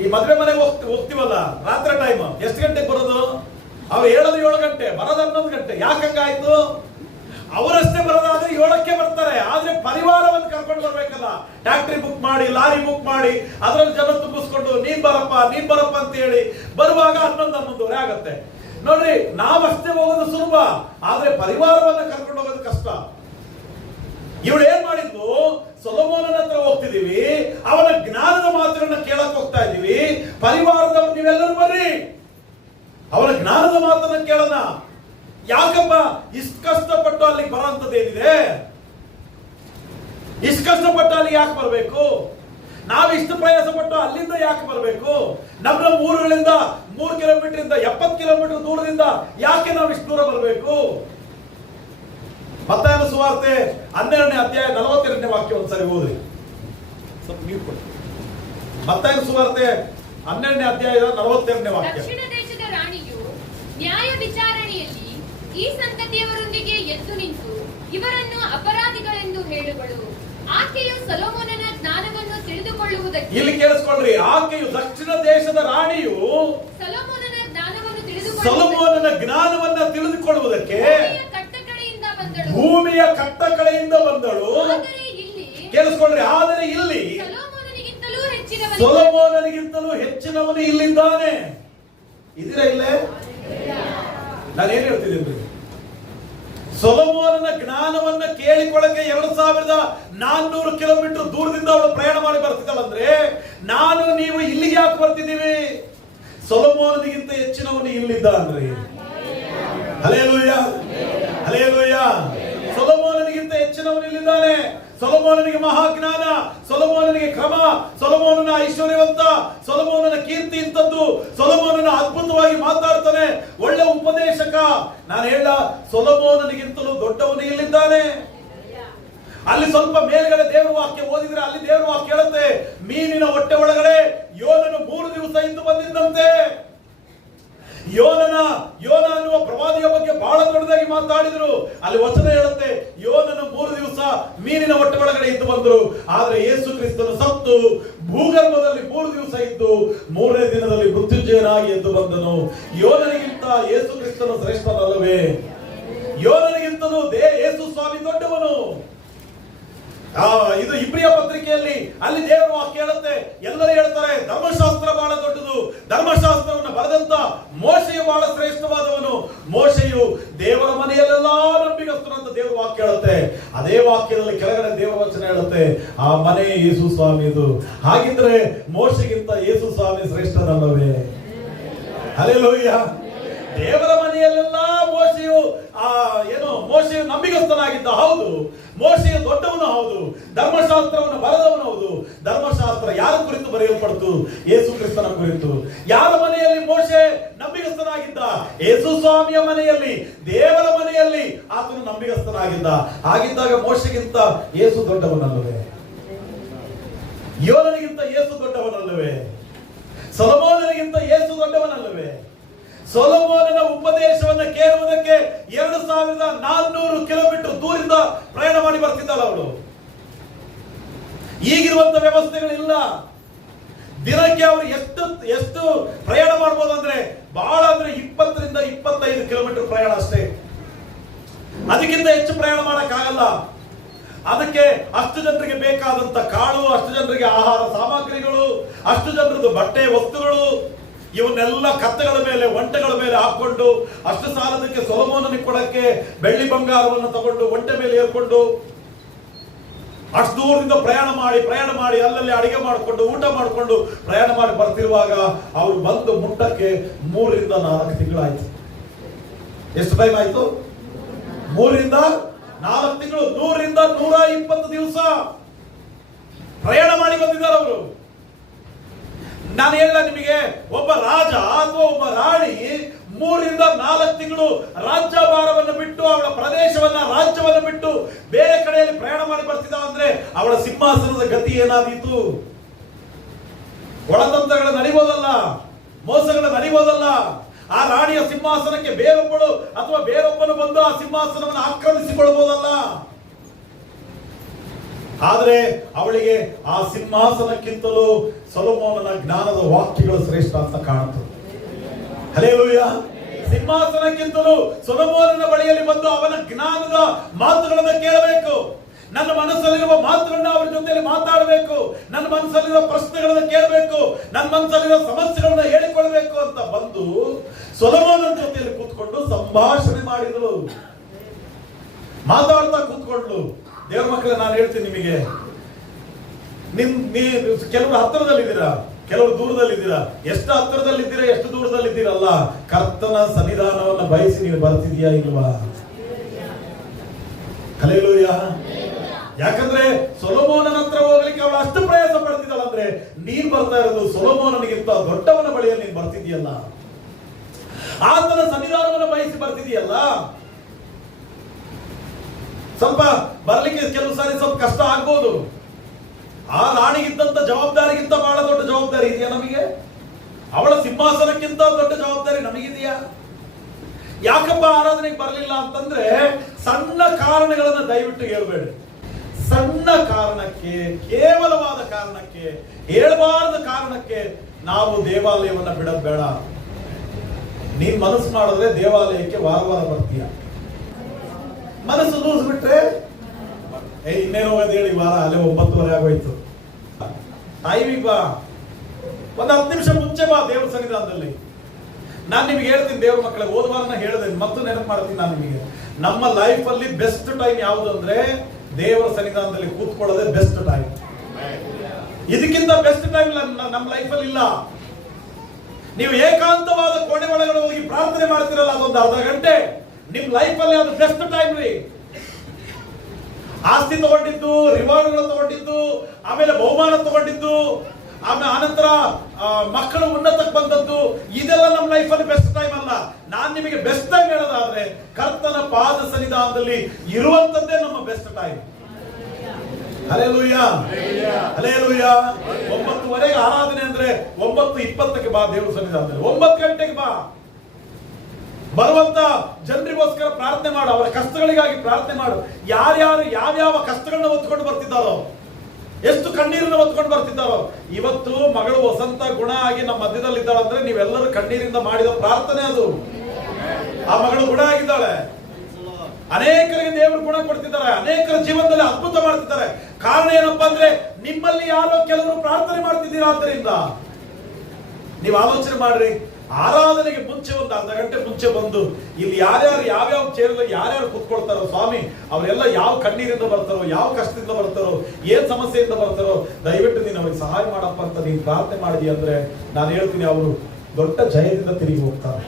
ಈ ಮದುವೆ ಮನೆಗೆ ಹೋಗ್ತೀವಲ್ಲ, ರಾತ್ರಿ ಟೈಮ್ ಎಷ್ಟು ಗಂಟೆಗೆ ಬರೋದು? ಅವ್ರು ಹೇಳೋದು 7 ಗಂಟೆ, ಬರೋದು 11 ಗಂಟೆ. ಯಾಕಂಗಾಯ್ತು? ಅವರಷ್ಟೇ ಬರೋದಾದ್ರೆ 7ಕ್ಕೆ ಬರ್ತಾರೆ, ಆದ್ರೆ ಪರಿವಾರವನ್ನು ಕರ್ಕೊಂಡು ಬರ್ಬೇಕಲ್ಲ. ಟ್ಯಾಕ್ಟ್ರಿ ಬುಕ್ ಮಾಡಿ, ಲಾರಿ ಬುಕ್ ಮಾಡಿ, ಅದರಲ್ಲಿ ಜನ ತುಂಬಿಸ್ಕೊಂಡು ನೀನ್ ಬರಪ್ಪ ಅಂತ ಹೇಳಿ ಬರುವಾಗ 11:30 ಆಗತ್ತೆ. ನೋಡ್ರಿ, ನಾವಷ್ಟೇ ಹೋಗೋದು ಸುಲಭ, ಆದ್ರೆ ಪರಿವಾರವನ್ನ ಕರ್ಕೊಂಡು ಹೋಗೋದು ಕಷ್ಟ. ಇವಳು ಏನ್ ಮಾಡಿದ್ಲು? ಸೊಲೊಮೋನನ ಹತ್ರ ಹೋಗ್ತಿದೀವಿ, ಅವನ ಜ್ಞಾನದ ಮಾತುಗಳನ್ನ ಕೇಳಕ್ ಹೋಗ್ತಾ ಇದೀವಿ. ಪರಿವಾರದವ್ರು ನೀವೆಲ್ಲರೂ ಬರ್ರಿ, ಅವನ ಜ್ಞಾನದ ಮಾತನ್ನ ಕೇಳೋಣ. ಯಾಕಪ್ಪ ಇಷ್ಟು ಕಷ್ಟಪಟ್ಟು ಅಲ್ಲಿಗೆ ಬರೋಂಥದ್ದು ಏನಿದೆ? ಇಷ್ಟು ಕಷ್ಟಪಟ್ಟು ಅಲ್ಲಿ ಯಾಕೆ ಬರಬೇಕು? ನಾವು ಇಷ್ಟು ಪ್ರಯಾಸ ಪಟ್ಟು ಅಲ್ಲಿಂದ ಯಾಕೆ ಬರಬೇಕು? ನಮ್ಮ ಊರುಗಳಿಂದ 3 ಕಿಲೋಮೀಟರ್ ಇಂದ 70 ಕಿಲೋಮೀಟರ್ ದೂರದಿಂದ ಯಾಕೆ ನಾವು ಇಷ್ಟು ದೂರ ಬರಬೇಕು? ಮತ್ತಾಯನ ಸುವಾರ್ತೆ 12ನೇ ಅಧ್ಯಾಯ 42ನೇ ವಾಕ್ಯ ಒಂದ್ಸರಿ ಓದ್ರಿ. ಸ್ವಲ್ಪ ನೀವು ಕೊಡಿ. ಮತ್ತಾಯನ ಸುವಾರ್ತೆ 12ನೇ ಅಧ್ಯಾಯದ 42ನೇ ವಾಕ್ಯ. ದಕ್ಷಿಣ ದೇಶದ ರಾಣಿಯು ನ್ಯಾಯ ವಿಚಾರಣೆಯಲ್ಲಿ ಈ ಸಂತತಿಯವರೊಂದಿಗೆ ಎದ್ದು ನಿಂತು ಇವರನ್ನು ಅಪರಾಧಿಗಳೆಂದು ಹೇಳುವಳು. ಆಕೆಯು ಸೊಲೊಮೋನನ ಜ್ಞಾನವನ್ನು ತಿಳಿದುಕೊಳ್ಳುವುದಕ್ಕೆ, ಇಲ್ಲಿ ಕೇಳಿಸ್ಕೊಳ್ರಿ, ಆಕೆಯು ದಕ್ಷಿಣ ದೇಶದ ರಾಣಿಯು ಸೊಲೊಮೋನನ ಜ್ಞಾನವನ್ನ ತಿಳಿದುಕೊಳ್ಳುವುದಕ್ಕೆ ಭೂಮಿಯ ಕಟ್ಟ ಕಡೆಯಿಂದ ಬಂದಳು. ಕೇಳಿಸ್ಕೊಳ್ರಿ, ಆದರೆ ಇಲ್ಲಿ ಸೊಲೊಮೋನನಿಗಿಂತಲೂ ಹೆಚ್ಚಿನವನು ಇಲ್ಲಿದ್ದಾನೆ. ಇದೀರಾ ಇಲ್ಲೇ? ನಾನೇನ್ ಹೇಳ್ತಿದ್ದೀನಿ? ಸೊಲೊಮೋನನ ಜ್ಞಾನವನ್ನ ಕೇಳಿಕೊಳ್ಳಕ್ಕೆ 2400 ಕಿಲೋಮೀಟರ್ ದೂರದಿಂದ ಅವಳು ಪ್ರಯಾಣ ಮಾಡಿ ಬರ್ತಿದ್ದಾಳಂದ್ರೆ, ನಾನು ನೀವು ಇಲ್ಲಿಗೆ ಯಾಕೆ ಬರ್ತಿದ್ದೀವಿ? ಸೊಲೊಮೋನನಿಗಿಂತ ಹೆಚ್ಚಿನವನು ಇಲ್ಲಿದ್ದ ಅಂದ್ರೆ. Hallelujah, hallelujah. ಸೊಲೊಮೋನನಿಗಿಂತ ಹೆಚ್ಚಿನವನು ಇಲ್ಲಿದ್ದಾನೆ. ಸೊಲೊಮೋನನಿಗೆ ಮಹಾಜ್ಞಾನ, ಸೊಲೊಮೋನನಿಗೆ ಕ್ರಮ, ಸೊಲೊಮೋನನ ಐಶ್ವರ್ಯವಂತ, ಸೊಲೊಮೋನನ ಕೀರ್ತಿ ಇಂಥದ್ದು. ಸೊಲೊಮೋನನ ಅದ್ಭುತವಾಗಿ ಮಾತಾಡ್ತಾನೆ, ಒಳ್ಳೆ ಉಪದೇಶಕ. ನಾನು ಹೇಳ, ಸೊಲೊಮೋನನಿಗಿಂತಲೂ ದೊಡ್ಡವನು ಇಲ್ಲಿದ್ದಾನೆ. ಅಲ್ಲಿ ಸ್ವಲ್ಪ ಮೇಲ್ಗಡೆ ದೇವರ ವಾಕ್ಯ ಓದಿದ್ರೆ ಅಲ್ಲಿ ದೇವರ ವಾಕ್ಯ ಹೇಳುತ್ತೆ, ಮೀನಿನ ಹೊಟ್ಟೆ ಒಳಗಡೆ ಯೋನನು 3 ದಿವಸ ಇದ್ದು ಬಂದಿದ್ದಂತೆ. ಯೋನ ಅನ್ನುವ ಪ್ರವಾದಿಯ ಬಗ್ಗೆ ಬಹಳ ದೊಡ್ಡದಾಗಿ ಮಾತಾಡಿದ್ರು. ಅಲ್ಲಿ ವಚನ ಹೇಳುತ್ತೆ, ಯೋನನು 3 ದಿವಸ ಮೀನಿನ ಹೊಟ್ಟೆ ಒಳಗಡೆ ಇದ್ದು ಬಂದ್ರು. ಆದ್ರೆ ಯೇಸು ಕ್ರಿಸ್ತನು ಸತ್ತು ಭೂಗರ್ಭದಲ್ಲಿ 3 ದಿವಸ ಇದ್ದು 3ನೇ ದಿನದಲ್ಲಿ ಮೃತ್ಯುಂಜಯನಾಗಿ ಎದ್ದು ಬಂದನು. ಯೋನನಿಗಿಂತ ಯೇಸು ಕ್ರಿಸ್ತನು ಶ್ರೇಷ್ಠನಲ್ಲವೇ? ಯೋನನಿಗಿಂತಲೂ ಯೇಸು ಸ್ವಾಮಿ ದೊಡ್ಡವನು. ಇದು ಇಬ್ರಿಯ ಪತ್ರಿಕೆಯಲ್ಲಿ ಅಲ್ಲಿ ದೇವರ ವಾಕ್ಯ ಹೇಳುತ್ತೆ, ಎಲ್ಲರೂ ಹೇಳ್ತಾರೆ ಧರ್ಮಶಾಸ್ತ್ರ ಬಹಳ ದೊಡ್ಡದು, ಧರ್ಮಶಾಸ್ತ್ರವನ್ನು ಬರೆದಂತ ಮೋಶೆಯು ಬಹಳ ಶ್ರೇಷ್ಠವಾದವನು. ಮೋಶೆಯು ದೇವರ ಮನೆಯಲ್ಲೆಲ್ಲ ನಂಬಿಗಸ್ತನು ಅಂತ ದೇವರ ವಾಕ್ಯ ಹೇಳುತ್ತೆ. ಅದೇ ವಾಕ್ಯದಲ್ಲಿ ಕೆಳಗಡೆ ದೇವರ ವಚನ ಹೇಳುತ್ತೆ, ಆ ಮನೆ ಯೇಸು ಸ್ವಾಮಿದು. ಹಾಗಿದ್ರೆ ಮೋಶೆಗಿಂತ ಯೇಸು ಸ್ವಾಮಿ ಶ್ರೇಷ್ಠನಲ್ಲವೇ? ಹಲ್ಲೆಲೂಯಾ. ದೇವರ ಮನೆಯಲ್ಲೆಲ್ಲ ಮೋಶೆಯು ನಂಬಿಗಸ್ತನಾಗಿದ್ದ, ಹೌದು. ಮೋಶೆಯು ದೊಡ್ಡವನು, ಹೌದು. ಧರ್ಮಶಾಸ್ತ್ರವನ್ನು ಬರೆದವನು, ಹೌದು. ಧರ್ಮಶಾಸ್ತ್ರ ಯಾರ ಕುರಿತು ಬರೆಯಲ್ಪಡ್ತು? ಯೇಸು ಕ್ರಿಸ್ತನ ಕುರಿತು. ಯಾರ ಮನೆಯಲ್ಲಿ ಮೋಶೆ ನಂಬಿಗಸ್ತನಾಗಿದ್ದ? ಯೇಸು ಸ್ವಾಮಿಯ ಮನೆಯಲ್ಲಿ, ದೇವರ ಮನೆಯಲ್ಲಿ ಆತನು ನಂಬಿಗಸ್ತನಾಗಿದ್ದ. ಹಾಗಿದ್ದಾಗ ಮೋಶೆಗಿಂತ ಯೇಸು ದೊಡ್ಡವನಲ್ಲವೇ? ಯೋನನಿಗಿಂತ ಯೇಸು ದೊಡ್ಡವನಲ್ಲವೇ? ಸೊಲೊಮೋನನಿಗಿಂತ ಯೇಸು ದೊಡ್ಡವನಲ್ಲವೇ? ಸೊಲೊಮೋನನ ಉಪದೇಶವನ್ನು ಕೇಳುವುದಕ್ಕೆ 2400 ಕಿಲೋಮೀಟರ್ ದೂರಿಂದ ಪ್ರಯಾಣ ಮಾಡಿ ಬರ್ತಿದ್ದಾಳೆ ಅವಳು. ಈಗಿರುವಂತ ವ್ಯವಸ್ಥೆಗಳಿಲ್ಲ. ದಿನಕ್ಕೆ ಅವರು ಎಷ್ಟು ಪ್ರಯಾಣ ಮಾಡಬಹುದು ಅಂದ್ರೆ ಬಹಳ ಅಂದ್ರೆ 20 ರಿಂದ 25 ಕಿಲೋಮೀಟರ್ ಪ್ರಯಾಣ ಅಷ್ಟೇ. ಅದಕ್ಕಿಂತ ಹೆಚ್ಚು ಪ್ರಯಾಣ ಮಾಡಕ್ಕಾಗಲ್ಲ. ಅದಕ್ಕೆ ಅಷ್ಟು ಜನರಿಗೆ ಬೇಕಾದಂತ ಕಾಳು, ಅಷ್ಟು ಜನರಿಗೆ ಆಹಾರ ಸಾಮಗ್ರಿಗಳು, ಅಷ್ಟು ಜನರದ್ದು ಬಟ್ಟೆ ವಸ್ತುಗಳು, ಇವನ್ನೆಲ್ಲ ಕತ್ತೆಗಳ ಮೇಲೆ ಒಂಟೆಗಳ ಮೇಲೆ ಹಾಕೊಂಡು ಅಷ್ಟು ಸಾಲದಕ್ಕೆ ಸೊಲೊಮೋನನಿಗೆ ಕೊಡಕ್ಕೆ ಬೆಳ್ಳಿ ಬಂಗಾರವನ್ನು ತಗೊಂಡು ಒಂಟೆ ಮೇಲೆ ಏರ್ಕೊಂಡು ಅಷ್ಟು ದೂರದಿಂದ ಪ್ರಯಾಣ ಮಾಡಿ ಅಲ್ಲಲ್ಲಿ ಅಡಿಗೆ ಮಾಡಿಕೊಂಡು ಊಟ ಮಾಡಿಕೊಂಡು ಪ್ರಯಾಣ ಮಾಡಿ ಬರ್ತಿರುವಾಗ ಅವರು ಬಂದು ಮುಟ್ಟಕ್ಕೆ 3 ರಿಂದ 4 ತಿಂಗಳಾಯ್ತು. ಎಷ್ಟು ಟೈಮ್ ಆಯ್ತು? 3 ರಿಂದ 4 ತಿಂಗಳು, 100 ರಿಂದ 120 ದಿವಸ ಪ್ರಯಾಣ ಮಾಡಿ ಬಂದಿದ್ದಾರೆ ಅವರು. ನಾನು ಹೇಳ ನಿಮಗೆ, ಒಬ್ಬ ರಾಜ ಅಥವಾ ಒಬ್ಬ ರಾಣಿ 3 ರಿಂದ 4 ತಿಂಗಳು ರಾಜ್ಯಭಾರವನ್ನು ಬಿಟ್ಟು, ಅವಳ ಪ್ರದೇಶವನ್ನ ರಾಜ್ಯವನ್ನ ಬಿಟ್ಟು ಬೇರೆ ಕಡೆಯಲ್ಲಿ ಪ್ರಯಾಣ ಮಾಡಿ ಬರ್ತಿದ್ದಾಳೆ ಅಂದ್ರೆ ಅವಳ ಸಿಂಹಾಸನದ ಗತಿ ಏನಾದೀತು? ಒಳತಂತ್ರಗಳ ನಡಿಬೋದಲ್ಲ, ಮೋಸಗಳ ನಡಿಬೋದಲ್ಲ. ಆ ರಾಣಿಯ ಸಿಂಹಾಸನಕ್ಕೆ ಬೇರೊಬ್ಬಳು ಅಥವಾ ಬೇರೊಬ್ಬನು ಬಂದು ಆ ಸಿಂಹಾಸನವನ್ನು ಆಕ್ರಮಿಸಿಕೊಳ್ಳಬಹುದಲ್ಲ. ಆದರೆ ಅವಳಿಗೆ ಆ ಸಿಂಹಾಸನಕ್ಕಿಂತಲೂ ಸೊಲೊಮೋನನ ಜ್ಞಾನದ ವಾಕ್ಯಗಳು ಶ್ರೇಷ್ಠ ಅಂತ ಕಾಣುತ್ತದೆ. ಹಲ್ಲೆಲೂಯಾ. ಸಿಂಹಾಸನಕ್ಕಿಂತಲೂ ಸೊಲೊಮೋನನ ಬಳಿಯಲ್ಲಿ ಬಂದು ಅವನ ಜ್ಞಾನದ ಮಾತುಗಳನ್ನು ಕೇಳಬೇಕು. ನನ್ನ ಮನಸ್ಸಲ್ಲಿರುವ ಮಾತುಗಳನ್ನ ಅವರ ಜೊತೆಯಲ್ಲಿ ಮಾತಾಡಬೇಕು. ನನ್ನ ಮನಸ್ಸಲ್ಲಿರುವ ಪ್ರಶ್ನೆಗಳನ್ನು ಕೇಳಬೇಕು. ನನ್ನ ಮನಸ್ಸಲ್ಲಿರುವ ಸಮಸ್ಯೆಗಳನ್ನ ಹೇಳಿಕೊಳ್ಬೇಕು ಅಂತ ಬಂದು ಸೊಲೊಮೋನನ ಜೊತೆಯಲ್ಲಿ ಕೂತ್ಕೊಂಡು ಸಂಭಾಷಣೆ ಮಾಡಿದಳು. ಮಾತಾಡ್ತಾ ಕೂತ್ಕೊಂಡು, ದೇವ್ರ ಮಕ್ಕಳೇ, ನಾನು ಹೇಳ್ತೀನಿ ನಿಮಗೆ, ಕೆಲವರು ಹತ್ತಿರದಲ್ಲಿದ್ದೀರಾ, ಕೆಲವರು ದೂರದಲ್ಲಿದ್ದೀರಾ. ಎಷ್ಟು ಹತ್ತಿರದಲ್ಲಿದ್ದೀರಾ, ಎಷ್ಟು ದೂರದಲ್ಲಿದ್ದೀರಲ್ಲ, ಕರ್ತನ ಸನ್ನಿಧಾನವನ್ನು ಬಯಸಿ ನೀವು ಬರ್ತಿದ್ಯಾ ಇಲ್ವಾ? ಹಲ್ಲೆಲೂಯಾ. ಯಾಕಂದ್ರೆ ಸೊಲೊಮೋನನ ಹತ್ರ ಹೋಗ್ಲಿಕ್ಕೆ ಅವಳು ಅಷ್ಟು ಪ್ರಯಾಸ ಪಡ್ತಿದ್ದಾಳೆ ಅಂದ್ರೆ ನೀನ್ ಬರ್ತಾ ಇರೋದು ಸೊಲೊಮೋನನಿಗಿಂತ ದೊಡ್ಡವನ ಬಳಿಯಲ್ಲಿ ನೀನ್ ಬರ್ತಿದ್ಯಲ್ಲ, ಆತನ ಸನ್ನಿಧಾನವನ್ನು ಬಯಸಿ ಬರ್ತಿದ್ಯಲ್ಲ. ಸ್ವಲ್ಪ ಬರ್ಲಿಕ್ಕೆ ಕೆಲವು ಸಾರಿ ಸ್ವಲ್ಪ ಕಷ್ಟ ಆಗ್ಬೋದು. ಆ ರಾಣಿಗಿದ್ದಂತ ಜವಾಬ್ದಾರಿಗಿಂತ ಬಹಳ ದೊಡ್ಡ ಜವಾಬ್ದಾರಿ ಇದೆಯಾ ನಮಗೆ? ಅವಳ ಸಿಂಹಾಸನಕ್ಕಿಂತ ದೊಡ್ಡ ಜವಾಬ್ದಾರಿ ನಮಗಿದೆಯಾ? ಯಾಕಪ್ಪ ಆರಾಧನೆಗೆ ಬರಲಿಲ್ಲ ಅಂತಂದ್ರೆ ಸಣ್ಣ ಕಾರಣಗಳನ್ನ ದಯವಿಟ್ಟು ಹೇಳ್ಬೇಡಿ. ಸಣ್ಣ ಕಾರಣಕ್ಕೆ, ಕೇವಲವಾದ ಕಾರಣಕ್ಕೆ, ಹೇಳಬಾರದ ಕಾರಣಕ್ಕೆ ನಾವು ದೇವಾಲಯವನ್ನ ಬಿಡೋದು ಬೇಡ. ನೀನ್ ಮನಸ್ಸು ಮಾಡಿದ್ರೆ ದೇವಾಲಯಕ್ಕೆ ವಾರ ಬರ್ತೀಯ. ಮನಸ್ಸು ಲೂಸ್ ಬಿಟ್ರೆ ಇನ್ನೇನು ಹೋಗೋದು ಹೇಳಿ, ವಾರ ಅಲ್ಲೇ 9:30 ಆಗೋಯ್ತು. ಟೈಮಿಗೆ ಬಾ, ಒಂದು 10 ನಿಮಿಷ ಮುಂಚೆ ಬಾ ದೇವ್ರ ಸನ್ನಿಧಾನದಲ್ಲಿ. ನಾನು ನಿಮಗೆ ಹೇಳ್ತೀನಿ ದೇವ್ರ ಮಕ್ಕಳೇ, ಹೋದ ವಾರನ ಹೇಳಿದೆ, ಮತ್ತು ನೆನಪು ಮಾಡ್ತೀನಿ ನಾನು ನಿಮಗೆ. ನಮ್ಮ ಲೈಫ್ ಅಲ್ಲಿ ಬೆಸ್ಟ್ ಟೈಮ್ ಯಾವುದು ಅಂದ್ರೆ ದೇವರ ಸನ್ನಿಧಾನದಲ್ಲಿ ಕೂತ್ಕೊಳ್ಳೋದೇ ಬೆಸ್ಟ್ ಟೈಮ್. ಇದಕ್ಕಿಂತ ಬೆಸ್ಟ್ ಟೈಮ್ ನಮ್ಮ ಲೈಫ್ ಅಲ್ಲಿ ಇಲ್ಲ. ನೀವು ಏಕಾಂತವಾದ ಕೋಣೆ ಒಳಗಡೆ ಹೋಗಿ ಪ್ರಾರ್ಥನೆ ಮಾಡ್ತಿರಲ್ಲ, ಅದೊಂದು ಅರ್ಧ ಗಂಟೆ ನಿಮ್ ಲೈಫ್ ಅಲ್ಲಿ ಅದು ಬೆಸ್ಟ್ ಟೈಮ್ ರೀ. ಆಸ್ತಿ ತಗೊಂಡಿದ್ದು, ರಿವಾರ್ಡ್ಗಳು ತಗೊಂಡಿದ್ದು, ಆಮೇಲೆ ಬಹುಮಾನ ತಗೊಂಡಿದ್ದು, ಆಮೇಲೆ ಅನಂತರ ಮಕ್ಕಳು ಉನ್ನತಕ್ಕೆ ಬಂದದ್ದು, ಇದೆಲ್ಲ ನಮ್ಮ ಲೈಫ್ ಅಲ್ಲಿ ಬೆಸ್ಟ್ ಟೈಮ್ ಅಲ್ಲ. ನಾನ್ ನಿಮಗೆ ಬೆಸ್ಟ್ ಟೈಮ್ ಹೇಳೋದಾದ್ರೆ ಕರ್ತನ ಪಾದ ಸನ್ನಿಧಾನದಲ್ಲಿ ಇರುವಂತದ್ದೇ ನಮ್ಮ ಬೆಸ್ಟ್ ಟೈಮ್. Hallelujah, hallelujah. 9:30 ಆರಾಧನೆ ಅಂದ್ರೆ 9:20 ಬಾ ದೇವರ ಸನ್ನಿಧಾನದಲ್ಲಿ. 9 ಗಂಟೆಗೆ ಬಾ. ಬರುವಂತ ಜನರಿಗೋಸ್ಕರ ಪ್ರಾರ್ಥನೆ ಮಾಡು, ಅವರ ಕಷ್ಟಗಳಿಗಾಗಿ ಪ್ರಾರ್ಥನೆ ಮಾಡು. ಯಾರ್ಯಾರು ಯಾವ್ಯಾವ ಕಷ್ಟಗಳನ್ನ ಹೊತ್ಕೊಂಡು ಬರ್ತಿದ್ದಾರೋ, ಎಷ್ಟು ಕಣ್ಣೀರನ್ನ ಹೊತ್ಕೊಂಡು ಬರ್ತಿದ್ದಾರೋ. ಇವತ್ತು ಮಗಳು ವಸಂತ ಗುಣ ಆಗಿ ನಮ್ಮ ಮಧ್ಯದಲ್ಲಿದ್ದಾಳೆ ಅಂದ್ರೆ ನೀವೆಲ್ಲರೂ ಕಣ್ಣೀರಿಂದ ಮಾಡಿದ ಪ್ರಾರ್ಥನೆ ಅದು. ಆ ಮಗಳು ಗುಣ ಆಗಿದ್ದಾಳೆ. ಅನೇಕರಿಗೆ ದೇವರು ಗುಣ ಕೊಡ್ತಿದ್ದಾರೆ, ಅನೇಕರ ಜೀವನದಲ್ಲಿ ಅದ್ಭುತ ಮಾಡ್ತಿದ್ದಾರೆ. ಕಾರಣ ಏನಪ್ಪಾ ಅಂದ್ರೆ ನಿಮ್ಮಲ್ಲಿ ಯಾರೋ ಕೆಲವರು ಪ್ರಾರ್ಥನೆ ಮಾಡ್ತಿದ್ದೀರಾ. ಆದ್ದರಿಂದ ನೀವು ಆಲೋಚನೆ ಮಾಡ್ರಿ, ಆರಾಧನೆಗೆ ಮುಂಚೆ ಒಂದು ಅರ್ಧ ಗಂಟೆ ಮುಂಚೆ ಬಂದು ಇಲ್ಲಿ ಯಾರ್ಯಾರು ಯಾವ್ಯಾವ ಚೇರಲ್ಲಿ ಯಾರ್ಯಾರು ಕೂತ್ಕೊಳ್ತಾರೋ ಸ್ವಾಮಿ, ಅವರೆಲ್ಲ ಯಾವ ಕಣ್ಣೀರಿಂದ ಬರ್ತಾರೋ, ಯಾವ ಕಷ್ಟದಿಂದ ಬರ್ತಾರೋ, ಏನ್ ಸಮಸ್ಯೆಯಿಂದ ಬರ್ತಾರೋ, ದಯವಿಟ್ಟು ನೀನು ಅವ್ರಿಗೆ ಸಹಾಯ ಮಾಡಪ್ಪ ಅಂತ ನೀನು ಪ್ರಾರ್ಥನೆ ಮಾಡಿದಿ ಅಂದ್ರೆ ನಾನು ಹೇಳ್ತೀನಿ, ಅವರು ದೊಡ್ಡ ಜಯದಿಂದ ತಿರುಗಿ ಹೋಗ್ತಾರೆ.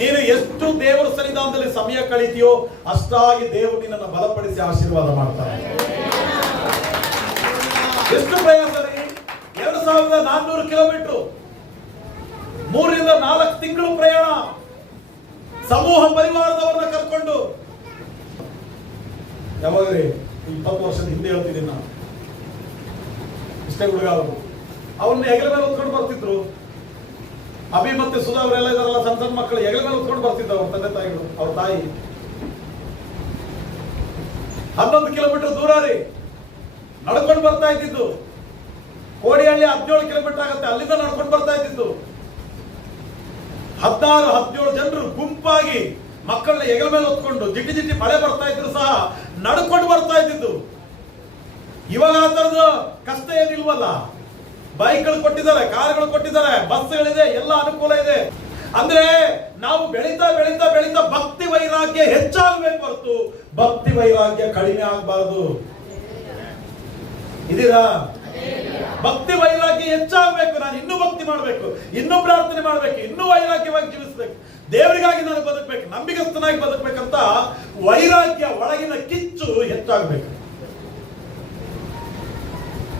ನೀನು ಎಷ್ಟು ದೇವರ ಸನ್ನಿಧಾನದಲ್ಲಿ ಸಮಯ ಕಳೀತೀಯೋ ಅಷ್ಟಾಗಿ ದೇವರು ನಿನ್ನನ್ನು ಬಲಪಡಿಸಿ ಆಶೀರ್ವಾದ ಮಾಡ್ತಾರೆ. ಎಷ್ಟು ಪ್ರಯಾಸ ರೀ, 2400 ಕಿಲೋಮೀಟರ್, 3 ರಿಂದ 4 ತಿಂಗಳು ಪ್ರಯಾಣ, ಸಮೂಹ ಪರಿವಾರದವರನ್ನ ಕರ್ಕೊಂಡು. ಯಾವಾಗ್ರಿ 20 ವರ್ಷದ ಹಿಂದೆ ಹೇಳ್ತಿದ್ದೀನಿ ನಾನು. ಇಷ್ಟೇ ಹುಡುಗ ಅವರು ಅವನ್ನ ಹೆಗಲ ಮೇಲೆ ಹೊತ್ಕೊಂಡು ಬರ್ತಿದ್ರು. ಅಭಿ ಮತ್ತೆ ಸುಧಾ ಅವರೆಲ್ಲ ಇದಾರಲ್ಲ, ಸಣ್ಣ ಸಣ್ಣ ಮಕ್ಕಳು ಹೆಗಲ ಮೇಲೆ ಉತ್ಕೊಂಡು ಬರ್ತಿದ್ದ ಅವ್ರ ತಂದೆ ತಾಯಿಗಳು, ಅವ್ರ ತಾಯಿ 11 ಕಿಲೋಮೀಟರ್ ದೂರ ರೀ ನಡ್ಕೊಂಡು ಬರ್ತಾ ಇದ್ದಿದ್ದು. ಕೋಡಿಹಳ್ಳಿ 17 ಕಿಲೋಮೀಟರ್ ಆಗುತ್ತೆ, ಅಲ್ಲಿಂದ ನಡ್ಕೊಂಡು ಬರ್ತಾ ಇದ್ದಿದ್ದು. 16-17 ಜನರು ಗುಂಪಾಗಿ ಮಕ್ಕಳನ್ನ ಹೆಗಲ ಮೇಲೆ ಹೊತ್ಕೊಂಡು ಜಿಟ್ಟಿ ಜಿಟ್ಟಿ ಮಳೆ ಬರ್ತಾ ಇದ್ರು ಸಹ ನಡ್ಕೊಂಡು ಬರ್ತಾ ಇದ್ದಿದ್ದು. ಇವಾಗ ಆ ತರದ ಕಷ್ಟ ಏನಿಲ್ವಲ್ಲ. ಬೈಕ್ಗಳು ಕೊಟ್ಟಿದ್ದಾರೆ, ಕಾರ್ಗಳು ಕೊಟ್ಟಿದ್ದಾರೆ, ಬಸ್ಗಳಿದೆ, ಎಲ್ಲ ಅನುಕೂಲ ಇದೆ. ಅಂದ್ರೆ ನಾವು ಬೆಳೀತಾ ಬೆಳೀತಾ ಬೆಳೀತಾ ಭಕ್ತಿ ವೈರಾಗ್ಯ ಹೆಚ್ಚಾಗಬೇಕು ಹೊರತು ಭಕ್ತಿ ವೈರಾಗ್ಯ ಕಡಿಮೆ ಆಗಬಾರದು. ಇದೀರಾ? ಭಕ್ತಿ ವೈರಾಗ್ಯ ಹೆಚ್ಚಾಗಬೇಕು. ನಾನು ಇನ್ನೂ ಭಕ್ತಿ ಮಾಡಬೇಕು, ಇನ್ನೂ ಪ್ರಾರ್ಥನೆ ಮಾಡಬೇಕು, ಇನ್ನೂ ವೈರಾಗ್ಯವಾಗಿ ಜೀವಿಸಬೇಕು, ದೇವರಿಗಾಗಿ ನಾನು ಬದುಕಬೇಕು, ನಂಬಿಗಸ್ತನಾಗಿ ಬದುಕಬೇಕಂತ ವೈರಾಗ್ಯ, ಒಳಗಿನ ಕಿಚ್ಚು ಹೆಚ್ಚಾಗಬೇಕು.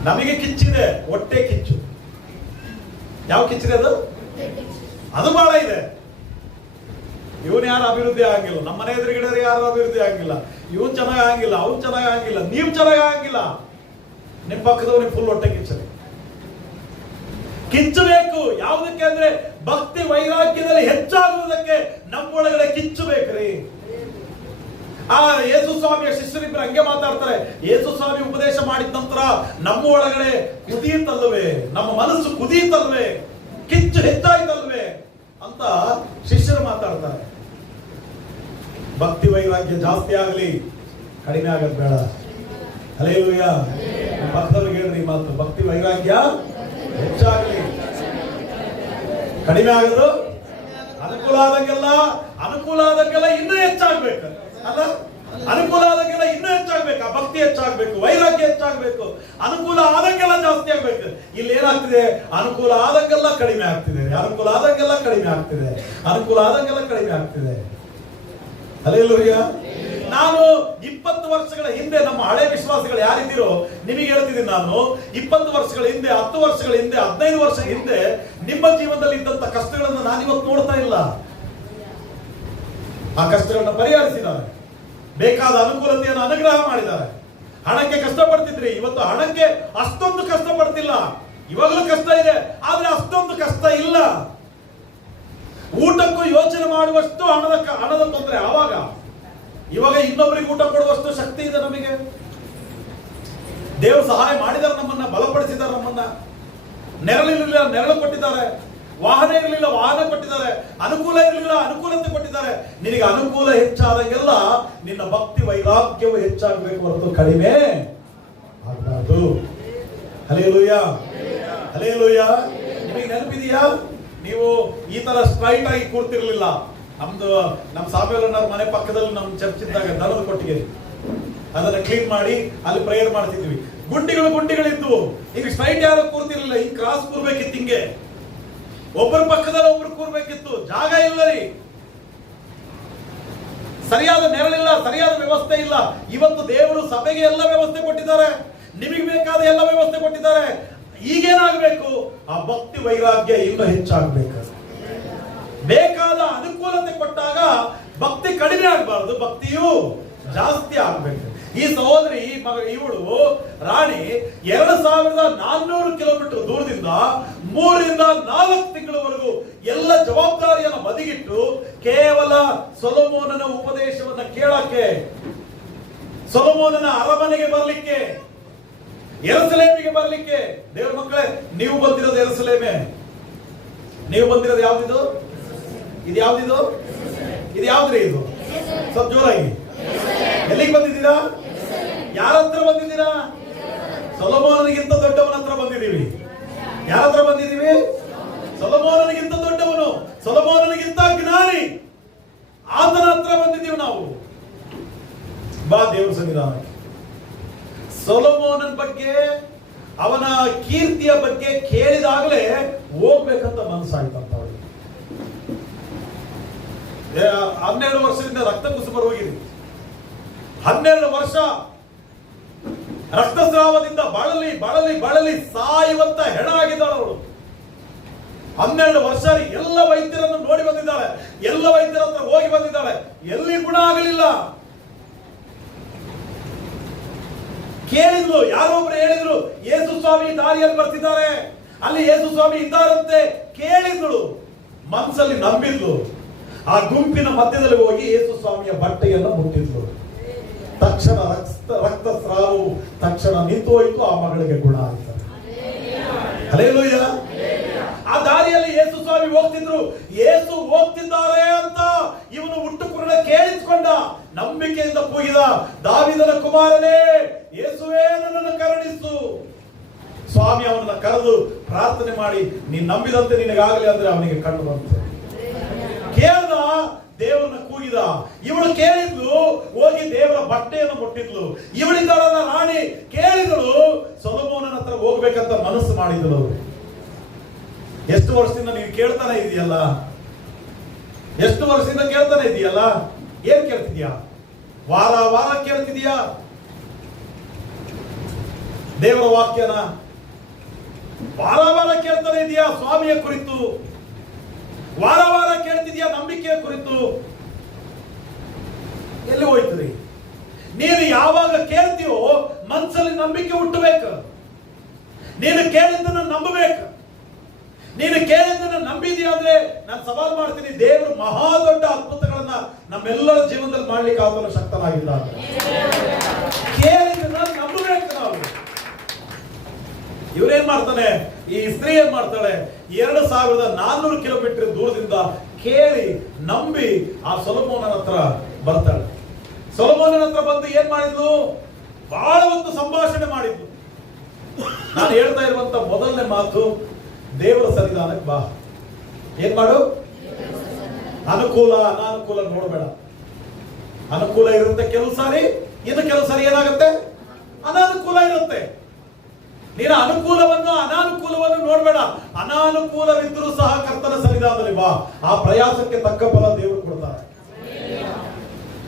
ನಮಗೆ ಕಿಚ್ಚಿದೆ, ಹೊಟ್ಟೆ ಕಿಚ್ಚು. ಯಾವ ಕಿಚ್ಚಿದೆ ಅದು? ಅದು ಬಹಳ ಇದೆ. ಇವನ್ ಯಾರು ಅಭಿವೃದ್ಧಿ ಆಗಿಲ್ಲ, ನಮ್ಮ ಮನೆ ಎದುರುಗಡೆ ಯಾರು ಅಭಿವೃದ್ಧಿ ಆಗಿಲ್ಲ, ಇವನ್ ಚೆನ್ನಾಗಿ ಆಗಿಲ್ಲ, ಅವ್ನು ಚೆನ್ನಾಗಿ ಆಗಿಲ್ಲ, ನೀವು ಚೆನ್ನಾಗಿ ಆಗಿಲ್ಲ, ನಿಮ್ ಪಕ್ಕದವ್ರಿಗೆ ಫುಲ್ ಹೊಟ್ಟೆ ಕಿಚ್ಚದೆ. ಕಿಚ್ಚಬೇಕು. ಯಾವುದಕ್ಕೆ ಅಂದ್ರೆ ಭಕ್ತಿ ವೈರಾಗ್ಯದಲ್ಲಿ ಹೆಚ್ಚಾಗುವುದಕ್ಕೆ ನಮ್ಮೊಳಗಡೆ ಕಿಚ್ಚು ಬೇಕ್ರಿ. ಆ ಯೇಸು ಸ್ವಾಮಿಯ ಶಿಷ್ಯರಿಬ್ಬರು ಹಂಗೆ ಮಾತಾಡ್ತಾರೆ. ಯೇಸು ಸ್ವಾಮಿ ಉಪದೇಶ ಮಾಡಿದ ನಂತರ ನಮ್ಮ ಒಳಗಡೆ ಕುದೀತಲ್ವೇ, ನಮ್ಮ ಮನಸ್ಸು ಕುದೀತಲ್ವೇ, ಕಿಚ್ಚು ಹೆಚ್ಚಾಯ್ತಲ್ವೇ ಅಂತ ಶಿಷ್ಯರು ಮಾತಾಡ್ತಾರೆ. ಭಕ್ತಿ ವೈರಾಗ್ಯ ಜಾಸ್ತಿ ಆಗಲಿ, ಕಡಿಮೆ ಆಗದ್ ಬೇಡ. ಹಲ್ಲೆಲೂಯಾ. ಪಕ್ಕದವ್ರಿಗೆ ಹೇಳ್ರಿ ಮಾತು, ಭಕ್ತಿ ವೈರಾಗ್ಯ ಹೆಚ್ಚಾಗಲಿ, ಕಡಿಮೆ ಆಗದು. ಅನುಕೂಲ ಆದಂಗೆಲ್ಲ ಇನ್ನೂ ಹೆಚ್ಚಾಗ್ಬೇಕು ಅಲ್ಲ? ಅನುಕೂಲ ಆದಂಗೆಲ್ಲ ಇನ್ನೂ ಹೆಚ್ಚಾಗ್ಬೇಕು, ಆ ಭಕ್ತಿ ಹೆಚ್ಚಾಗ್ಬೇಕು, ವೈರಾಗ್ಯ ಹೆಚ್ಚಾಗ್ಬೇಕು, ಅನುಕೂಲ ಆದಂಗೆಲ್ಲ ಜಾಸ್ತಿ ಆಗ್ಬೇಕು. ಇಲ್ಲಿ ಏನಾಗ್ತಿದೆ? ಅನುಕೂಲ ಆದಂಗೆಲ್ಲ ಕಡಿಮೆ ಆಗ್ತಿದೆ, ಅನುಕೂಲ ಆದಂಗೆಲ್ಲ ಕಡಿಮೆ ಆಗ್ತಿದೆ, ಅನುಕೂಲ ಆದಂಗೆಲ್ಲ ಕಡಿಮೆ ಆಗ್ತಿದೆ. ಹಲ್ಲೆಲೂಯಾ. ನಾನು 20 ವರ್ಷಗಳ ಹಿಂದೆ ನಮ್ಮ ಹಳೆ ವಿಶ್ವಾಸಿಗಳು ಯಾರಿದ್ದೀರೋ ನಿಮಗೆ ಹೇಳ್ತಿದ್ದೀನಿ. ನಾನು 20 ವರ್ಷಗಳ ಹಿಂದೆ, 10 ವರ್ಷಗಳ ಹಿಂದೆ, 15 ವರ್ಷಗಳ ಹಿಂದೆ ನಿಮ್ಮ ಜೀವನದಲ್ಲಿ ಇದ್ದಂತ ಕಷ್ಟಗಳನ್ನು ನಾನಿವತ್ತು ನೋಡ್ತಾ ಇಲ್ಲ. ಆ ಕಷ್ಟಗಳನ್ನ ಪರಿಹರಿಸಿದ್ದಾರೆ, ಬೇಕಾದ ಅನುಕೂಲತೆಯನ್ನು ಅನುಗ್ರಹ ಮಾಡಿದ್ದಾರೆ. ಹಣಕ್ಕೆ ಕಷ್ಟಪಡ್ತಿದ್ರಿ, ಇವತ್ತು ಹಣಕ್ಕೆ ಅಷ್ಟೊಂದು ಕಷ್ಟ ಪಡ್ತಿಲ್ಲ. ಇವಾಗಲೂ ಕಷ್ಟ ಇದೆ, ಆದ್ರೆ ಅಷ್ಟೊಂದು ಕಷ್ಟ ಇಲ್ಲ. ಊಟಕ್ಕೂ ಯೋಚನೆ ಮಾಡುವಷ್ಟು ಹಣದ ತೊಂದರೆ ಆವಾಗ. ಇವಾಗ ಇನ್ನೊಬ್ಬರಿಗೆ ಊಟ ಕೊಡುವಷ್ಟು ಶಕ್ತಿ ಇದೆ ನಮಗೆ. ದೇವರು ಸಹಾಯ ಮಾಡಿದ್ದಾರೆ, ನಮ್ಮನ್ನ ಬಲಪಡಿಸಿದ್ದಾರೆ, ನಮ್ಮನ್ನ ನೆರಳಿರಲಿಲ್ಲ ನೆರಳು ಕೊಟ್ಟಿದ್ದಾರೆ, ವಾಹನ ಇರಲಿಲ್ಲ ವಾಹನ ಕೊಟ್ಟಿದ್ದಾರೆ, ಅನುಕೂಲ ಇರಲಿಲ್ಲ ಅನುಕೂಲತೆ ಕೊಟ್ಟಿದ್ದಾರೆ. ನಿನಗೆ ಅನುಕೂಲ ಹೆಚ್ಚಾದಂಗೆಲ್ಲ ನಿನ್ನ ಭಕ್ತಿ ವೈರಾಗ್ಯವು ಹೆಚ್ಚಾಗಬೇಕು ಹೊರತು ಕಡಿಮೆ ಆಗಬಾರದು. Hallelujah, hallelujah. ನಿಮಗೆ ನೆನಪಿದೆಯಾ? ನೀವು ಈ ತರ ಸ್ಟ್ರೈಟ್ ಆಗಿ ಕೂರ್ತಿರ್ಲಿಲ್ಲ. ನಮ್ಮ ಸಾಮೇಲಣ್ಣವ್ರ ಮನೆ ಪಕ್ಕದಲ್ಲಿ ನಮ್ಮ ಚರ್ಚ್ ಇದ್ದಾಗ ದನದ ಕೊಟ್ಟಿಗೆ ಅದನ್ನ ಕ್ಲೀನ್ ಮಾಡಿ ಅಲ್ಲಿ ಪ್ರೇಯರ್ ಮಾಡ್ತಿದ್ವಿ. ಗುಂಡಿಗಳಿದ್ವು. ಈಗ ಸ್ಟ್ರೈಟ್ ಯಾರು ಕೂರ್ತಿರ್ಲಿಲ್ಲ, ಹಿಂಗ್ ಕ್ರಾಸ್ ಕೂರ್ಬೇಕಿತ್ತು, ಹಿಂಗೆ ಒಬ್ಬರ ಪಕ್ಕದಲ್ಲಿ ಒಬ್ರು ಕೂರ್ಬೇಕಿತ್ತು. ಜಾಗ ಇಲ್ಲ ರೀ, ಸರಿಯಾದ ನೆರಳಿಲ್ಲ, ಸರಿಯಾದ ವ್ಯವಸ್ಥೆ ಇಲ್ಲ. ಇವತ್ತು ದೇವರು ಸಭೆಗೆ ಎಲ್ಲ ವ್ಯವಸ್ಥೆ ಕೊಟ್ಟಿದ್ದಾರೆ, ನಿಮಗೆ ಬೇಕಾದ ಎಲ್ಲ ವ್ಯವಸ್ಥೆ ಕೊಟ್ಟಿದ್ದಾರೆ. ಈಗೇನಾಗಬೇಕು? ಆ ಭಕ್ತಿ ವೈರಾಗ್ಯ ಇನ್ನೂ ಹೆಚ್ಚಾಗಬೇಕು. ಬೇಕಾದ ಅನುಕೂಲತೆ ಕೊಟ್ಟಾಗ ಭಕ್ತಿ ಕಡಿಮೆ ಆಗಬಾರದು, ಭಕ್ತಿಯು ಜಾಸ್ತಿ ಆಗ್ಬೇಕು. ಈ ಸಹೋದರಿ ಇವಳು ರಾಣಿ 2400 ಕಿಲೋಮೀಟರ್ ದೂರದಿಂದ 3ರಿಂದ 4 ತಿಂಗಳವರೆಗೂ ಎಲ್ಲ ಜವಾಬ್ದಾರಿಯನ್ನು ಬದಿಗಿಟ್ಟು ಕೇವಲ ಸೊಲೊಮೋನನ ಉಪದೇಶವನ್ನ ಕೇಳಕ್ಕೆ, ಸೊಲೊಮೋನನ ಅರಮನೆಗೆ ಬರಲಿಕ್ಕೆ, ಯೆರೂಸಲೇಮಿಗೆ ಬರಲಿಕ್ಕೆ. ದೇವರ ಮಕ್ಕಳೇ, ನೀವು ಬಂದಿರೋದು ಯೆರೂಸಲೇಮೇ. ನೀವು ಬಂದಿರೋದು ಯಾವ್ದಿದು? ಇದು ಯಾವ್ದಿದು? ಇದು ಯಾವ್ದ್ರಿ? ಇದು ಸ್ವಲ್ಪ ಜೋರಾಗಿ. ಎಲ್ಲಿಗೆ ಬಂದಿದ್ದೀರಾ? ಯಾರ ಹತ್ರ ಬಂದಿದ್ದೀರಾ? ಸೊಲೊಮೋನನಿಗಿಂತ ದೊಡ್ಡವನ ಹತ್ರ ಬಂದಿದ್ದೀವಿ. ಯಾರ ಹತ್ರ ಬಂದಿದ್ದೀವಿ? ಸೊಲೊಮೋನನಿಗಿಂತ ದೊಡ್ಡವನು, ಸೊಲೊಮೋನನಿಗಿಂತ ಜ್ಞಾನಿ, ಆತನ ಹತ್ರ ಬಂದಿದ್ದೀವಿ ನಾವು. ಬಾ ದೇವರ ಸನ್ನಿಧಾನಕ್ಕೆ. ಸೊಲೊಮೋನನ ಬಗ್ಗೆ, ಅವನ ಕೀರ್ತಿಯ ಬಗ್ಗೆ ಕೇಳಿದಾಗಲೇ ಹೋಗ್ಬೇಕಂತ ಮನಸ್ಸಾಯ್ತಂತ ಅವಳಿಗೆ. 12 ವರ್ಷದಿಂದ ರಕ್ತ ಕುಸುಮ ರೋಗಿರಿ. 12 ವರ್ಷ ರಕ್ತಸ್ರಾವದಿಂದ ಬಳಲಿ ಸಾಯುವಂತ ಹೆಣ ಆಗಿದ್ದಾಳೆ ಅವಳು. 12 ವರ್ಷ ಎಲ್ಲ ವೈದ್ಯರನ್ನು ನೋಡಿ ಬಂದಿದ್ದಾಳೆ, ಎಲ್ಲ ವೈದ್ಯರ ಹತ್ರ ಹೋಗಿ ಬಂದಿದ್ದಾಳೆ, ಎಲ್ಲಿ ಗುಣ ಆಗಲಿಲ್ಲ. ಕೇಳಿದ್ಲು, ಯಾರೊಬ್ರು ಹೇಳಿದ್ರು ಯೇಸು ಸ್ವಾಮಿ ದಾರಿಯಲ್ಲಿ ಬರ್ತಿದ್ದಾರೆ, ಅಲ್ಲಿ ಯೇಸು ಸ್ವಾಮಿ ಇದ್ದಾರಂತೆ. ಕೇಳಿದ್ಳು, ಮನಸ್ಸಲ್ಲಿ ನಂಬಿದ್ಲು. ಆ ಗುಂಪಿನ ಮಧ್ಯದಲ್ಲಿ ಹೋಗಿ ಯೇಸು ಸ್ವಾಮಿಯ ಬಟ್ಟೆಯನ್ನು ಮುಟ್ಟಿದ್ಲು. ತಕ್ಷಣ ರಕ್ತಸ್ರಾವವು ತಕ್ಷಣ ನಿಂತು ಹೋಯಿತು. ಆ ಮಗಳಿಗೆ ಗುಣ ಆಯ್ತು. ಹಲ್ಲೆಲೂಯ. ಆ ದಾರಿಯಲ್ಲಿ ಯೇಸು ಸ್ವಾಮಿ ಹೋಗ್ತಿದ್ರು. ಯೇಸು ಹೋಗ್ತಿದ್ದಾರೆ ಅಂತ ಇವನು ಹುಟ್ಟು ಕುರುಡ ಕೇಳಿಸಿಕೊಂಡ. ನಂಬಿಕೆಯಿಂದ ಕೂಗಿದ, ದಾವೀದನ ಕುಮಾರನೇ ಯೇಸುವೇ ನನ್ನನ್ನು ಕರುಣಿಸು. ಸ್ವಾಮಿ ಅವನನ್ನ ಕರೆದು ಪ್ರಾರ್ಥನೆ ಮಾಡಿ, ನೀನು ನಂಬಿದಂತೆ ನಿನಗಾಗಲಿ ಅಂದ್ರೆ ಅವನಿಗೆ ಕಣ್ಣು ಬಂತು. ಕೇಳ್ದ, ದೇವರನ್ನ ಕೂಗಿದ. ಇವಳು ಕೇಳಿದ್ಲು, ಹೋಗಿ ದೇವರ ಬಟ್ಟೆಯನ್ನು ಮುಟ್ಟಿದ್ಲು. ಇವಳಿದ್ದಾಳಲ್ಲ ರಾಣಿ, ಕೇಳಿದಳು, ಸೊಲೊಮೋನನ ಹತ್ರ ಹೋಗ್ಬೇಕಂತ ಮನಸ್ಸು ಮಾಡಿದಳು. ಎಷ್ಟು ವರ್ಷದಿಂದ ನೀವು ಕೇಳ್ತಾನೆ ಇದೆಯಲ್ಲ, ಎಷ್ಟು ವರ್ಷದಿಂದ ಕೇಳ್ತಾನೆ ಇದೆಯಲ್ಲ. ಏನ್ ಕೇಳ್ತಿದ್ಯಾ? ವಾರ ವಾರ ಕೇಳ್ತಿದ್ಯಾ ದೇವರ ವಾಕ್ಯನ? ವಾರ ವಾರ ಕೇಳ್ತಾನೆ ಇದೆಯಾ ಸ್ವಾಮಿಯ ಕುರಿತು? ವಾರ ವಾರ ಕೇಳ್ತಿದ್ಯಾ ನಂಬಿಕೆಯ ಕುರಿತು? ಎಲ್ಲಿ ಹೋಯ್ತು? ನೀನು ಯಾವಾಗ ಕೇಳ್ತೀಯೋ ಮನಸ್ಸಲ್ಲಿ ನಂಬಿಕೆ ಹುಟ್ಟಬೇಕು. ನೀನು ಕೇಳಿದ್ದನ್ನು ನಂಬಬೇಕು. ನೀನು ಕೇಳಿದ್ದನ್ನು ನಂಬಿದೀಯ ಅಂದ್ರೆ ನಾನು ಸವಾಲ್ ಮಾಡ್ತೀನಿ, ದೇವರು ಮಹಾ ದೊಡ್ಡ ಅದ್ಭುತಗಳನ್ನ ನಮ್ಮೆಲ್ಲರ ಜೀವನದಲ್ಲಿ ಮಾಡ್ಲಿಕ್ಕೆ ಆತನ ಶಕ್ತನಾಗಿದ್ದಾನೆ. ಕೇಳಿದ್ದನ್ನ ನಂಬಬೇಕು ನಾವು. ಇವ್ರೇನ್ ಮಾಡ್ತಾನೆ, ಈ ಸ್ತ್ರೀ ಏನ್ ಮಾಡ್ತಾಳೆ, 2400 ಕಿಲೋಮೀಟರ್ ದೂರದಿಂದ ಕೇಳಿ ನಂಬಿ ಆ ಸೊಲೊಮೋನನ ಹತ್ರ ಬರ್ತಾಳೆ. ಸೊಲೊಮೋನನ ಹತ್ರ ಬಂದು ಏನ್ ಮಾಡಿದ್ಲು? ಬಹಳ ಒಂದು ಸಂಭಾಷಣೆ ಮಾಡಿದ್ಲು. ನಾನು ಹೇಳ್ತಾ ಇರುವಂತ ಮೊದಲನೇ ಮಾತು, ದೇವರ ಸನ್ನಿಧಾನಕ್ಕೆ ಬಾ. ಏನ್ ಮಾಡು? ಅನುಕೂಲ ಅನಾನುಕೂಲ ನೋಡಬೇಡ. ಅನುಕೂಲ ಇರುತ್ತೆ ಕೆಲವು ಸಾರಿ, ಇನ್ನು ಕೆಲವು ಸಾರಿ ಏನಾಗುತ್ತೆ, ಅನಾನುಕೂಲ ಇರುತ್ತೆ. ನೀನು ಅನುಕೂಲವನ್ನು ಅನಾನುಕೂಲವನ್ನು ನೋಡಬೇಡ. ಅನಾನುಕೂಲವಿದ್ರೂ ಸಹ ಕರ್ತನ ಸನ್ನಿಧಾನದಲ್ಲಿ ಬಾ. ಆ ಪ್ರಯಾಸಕ್ಕೆ ತಕ್ಕ ಫಲ ದೇವರು ಕೊಡ್ತಾರೆ.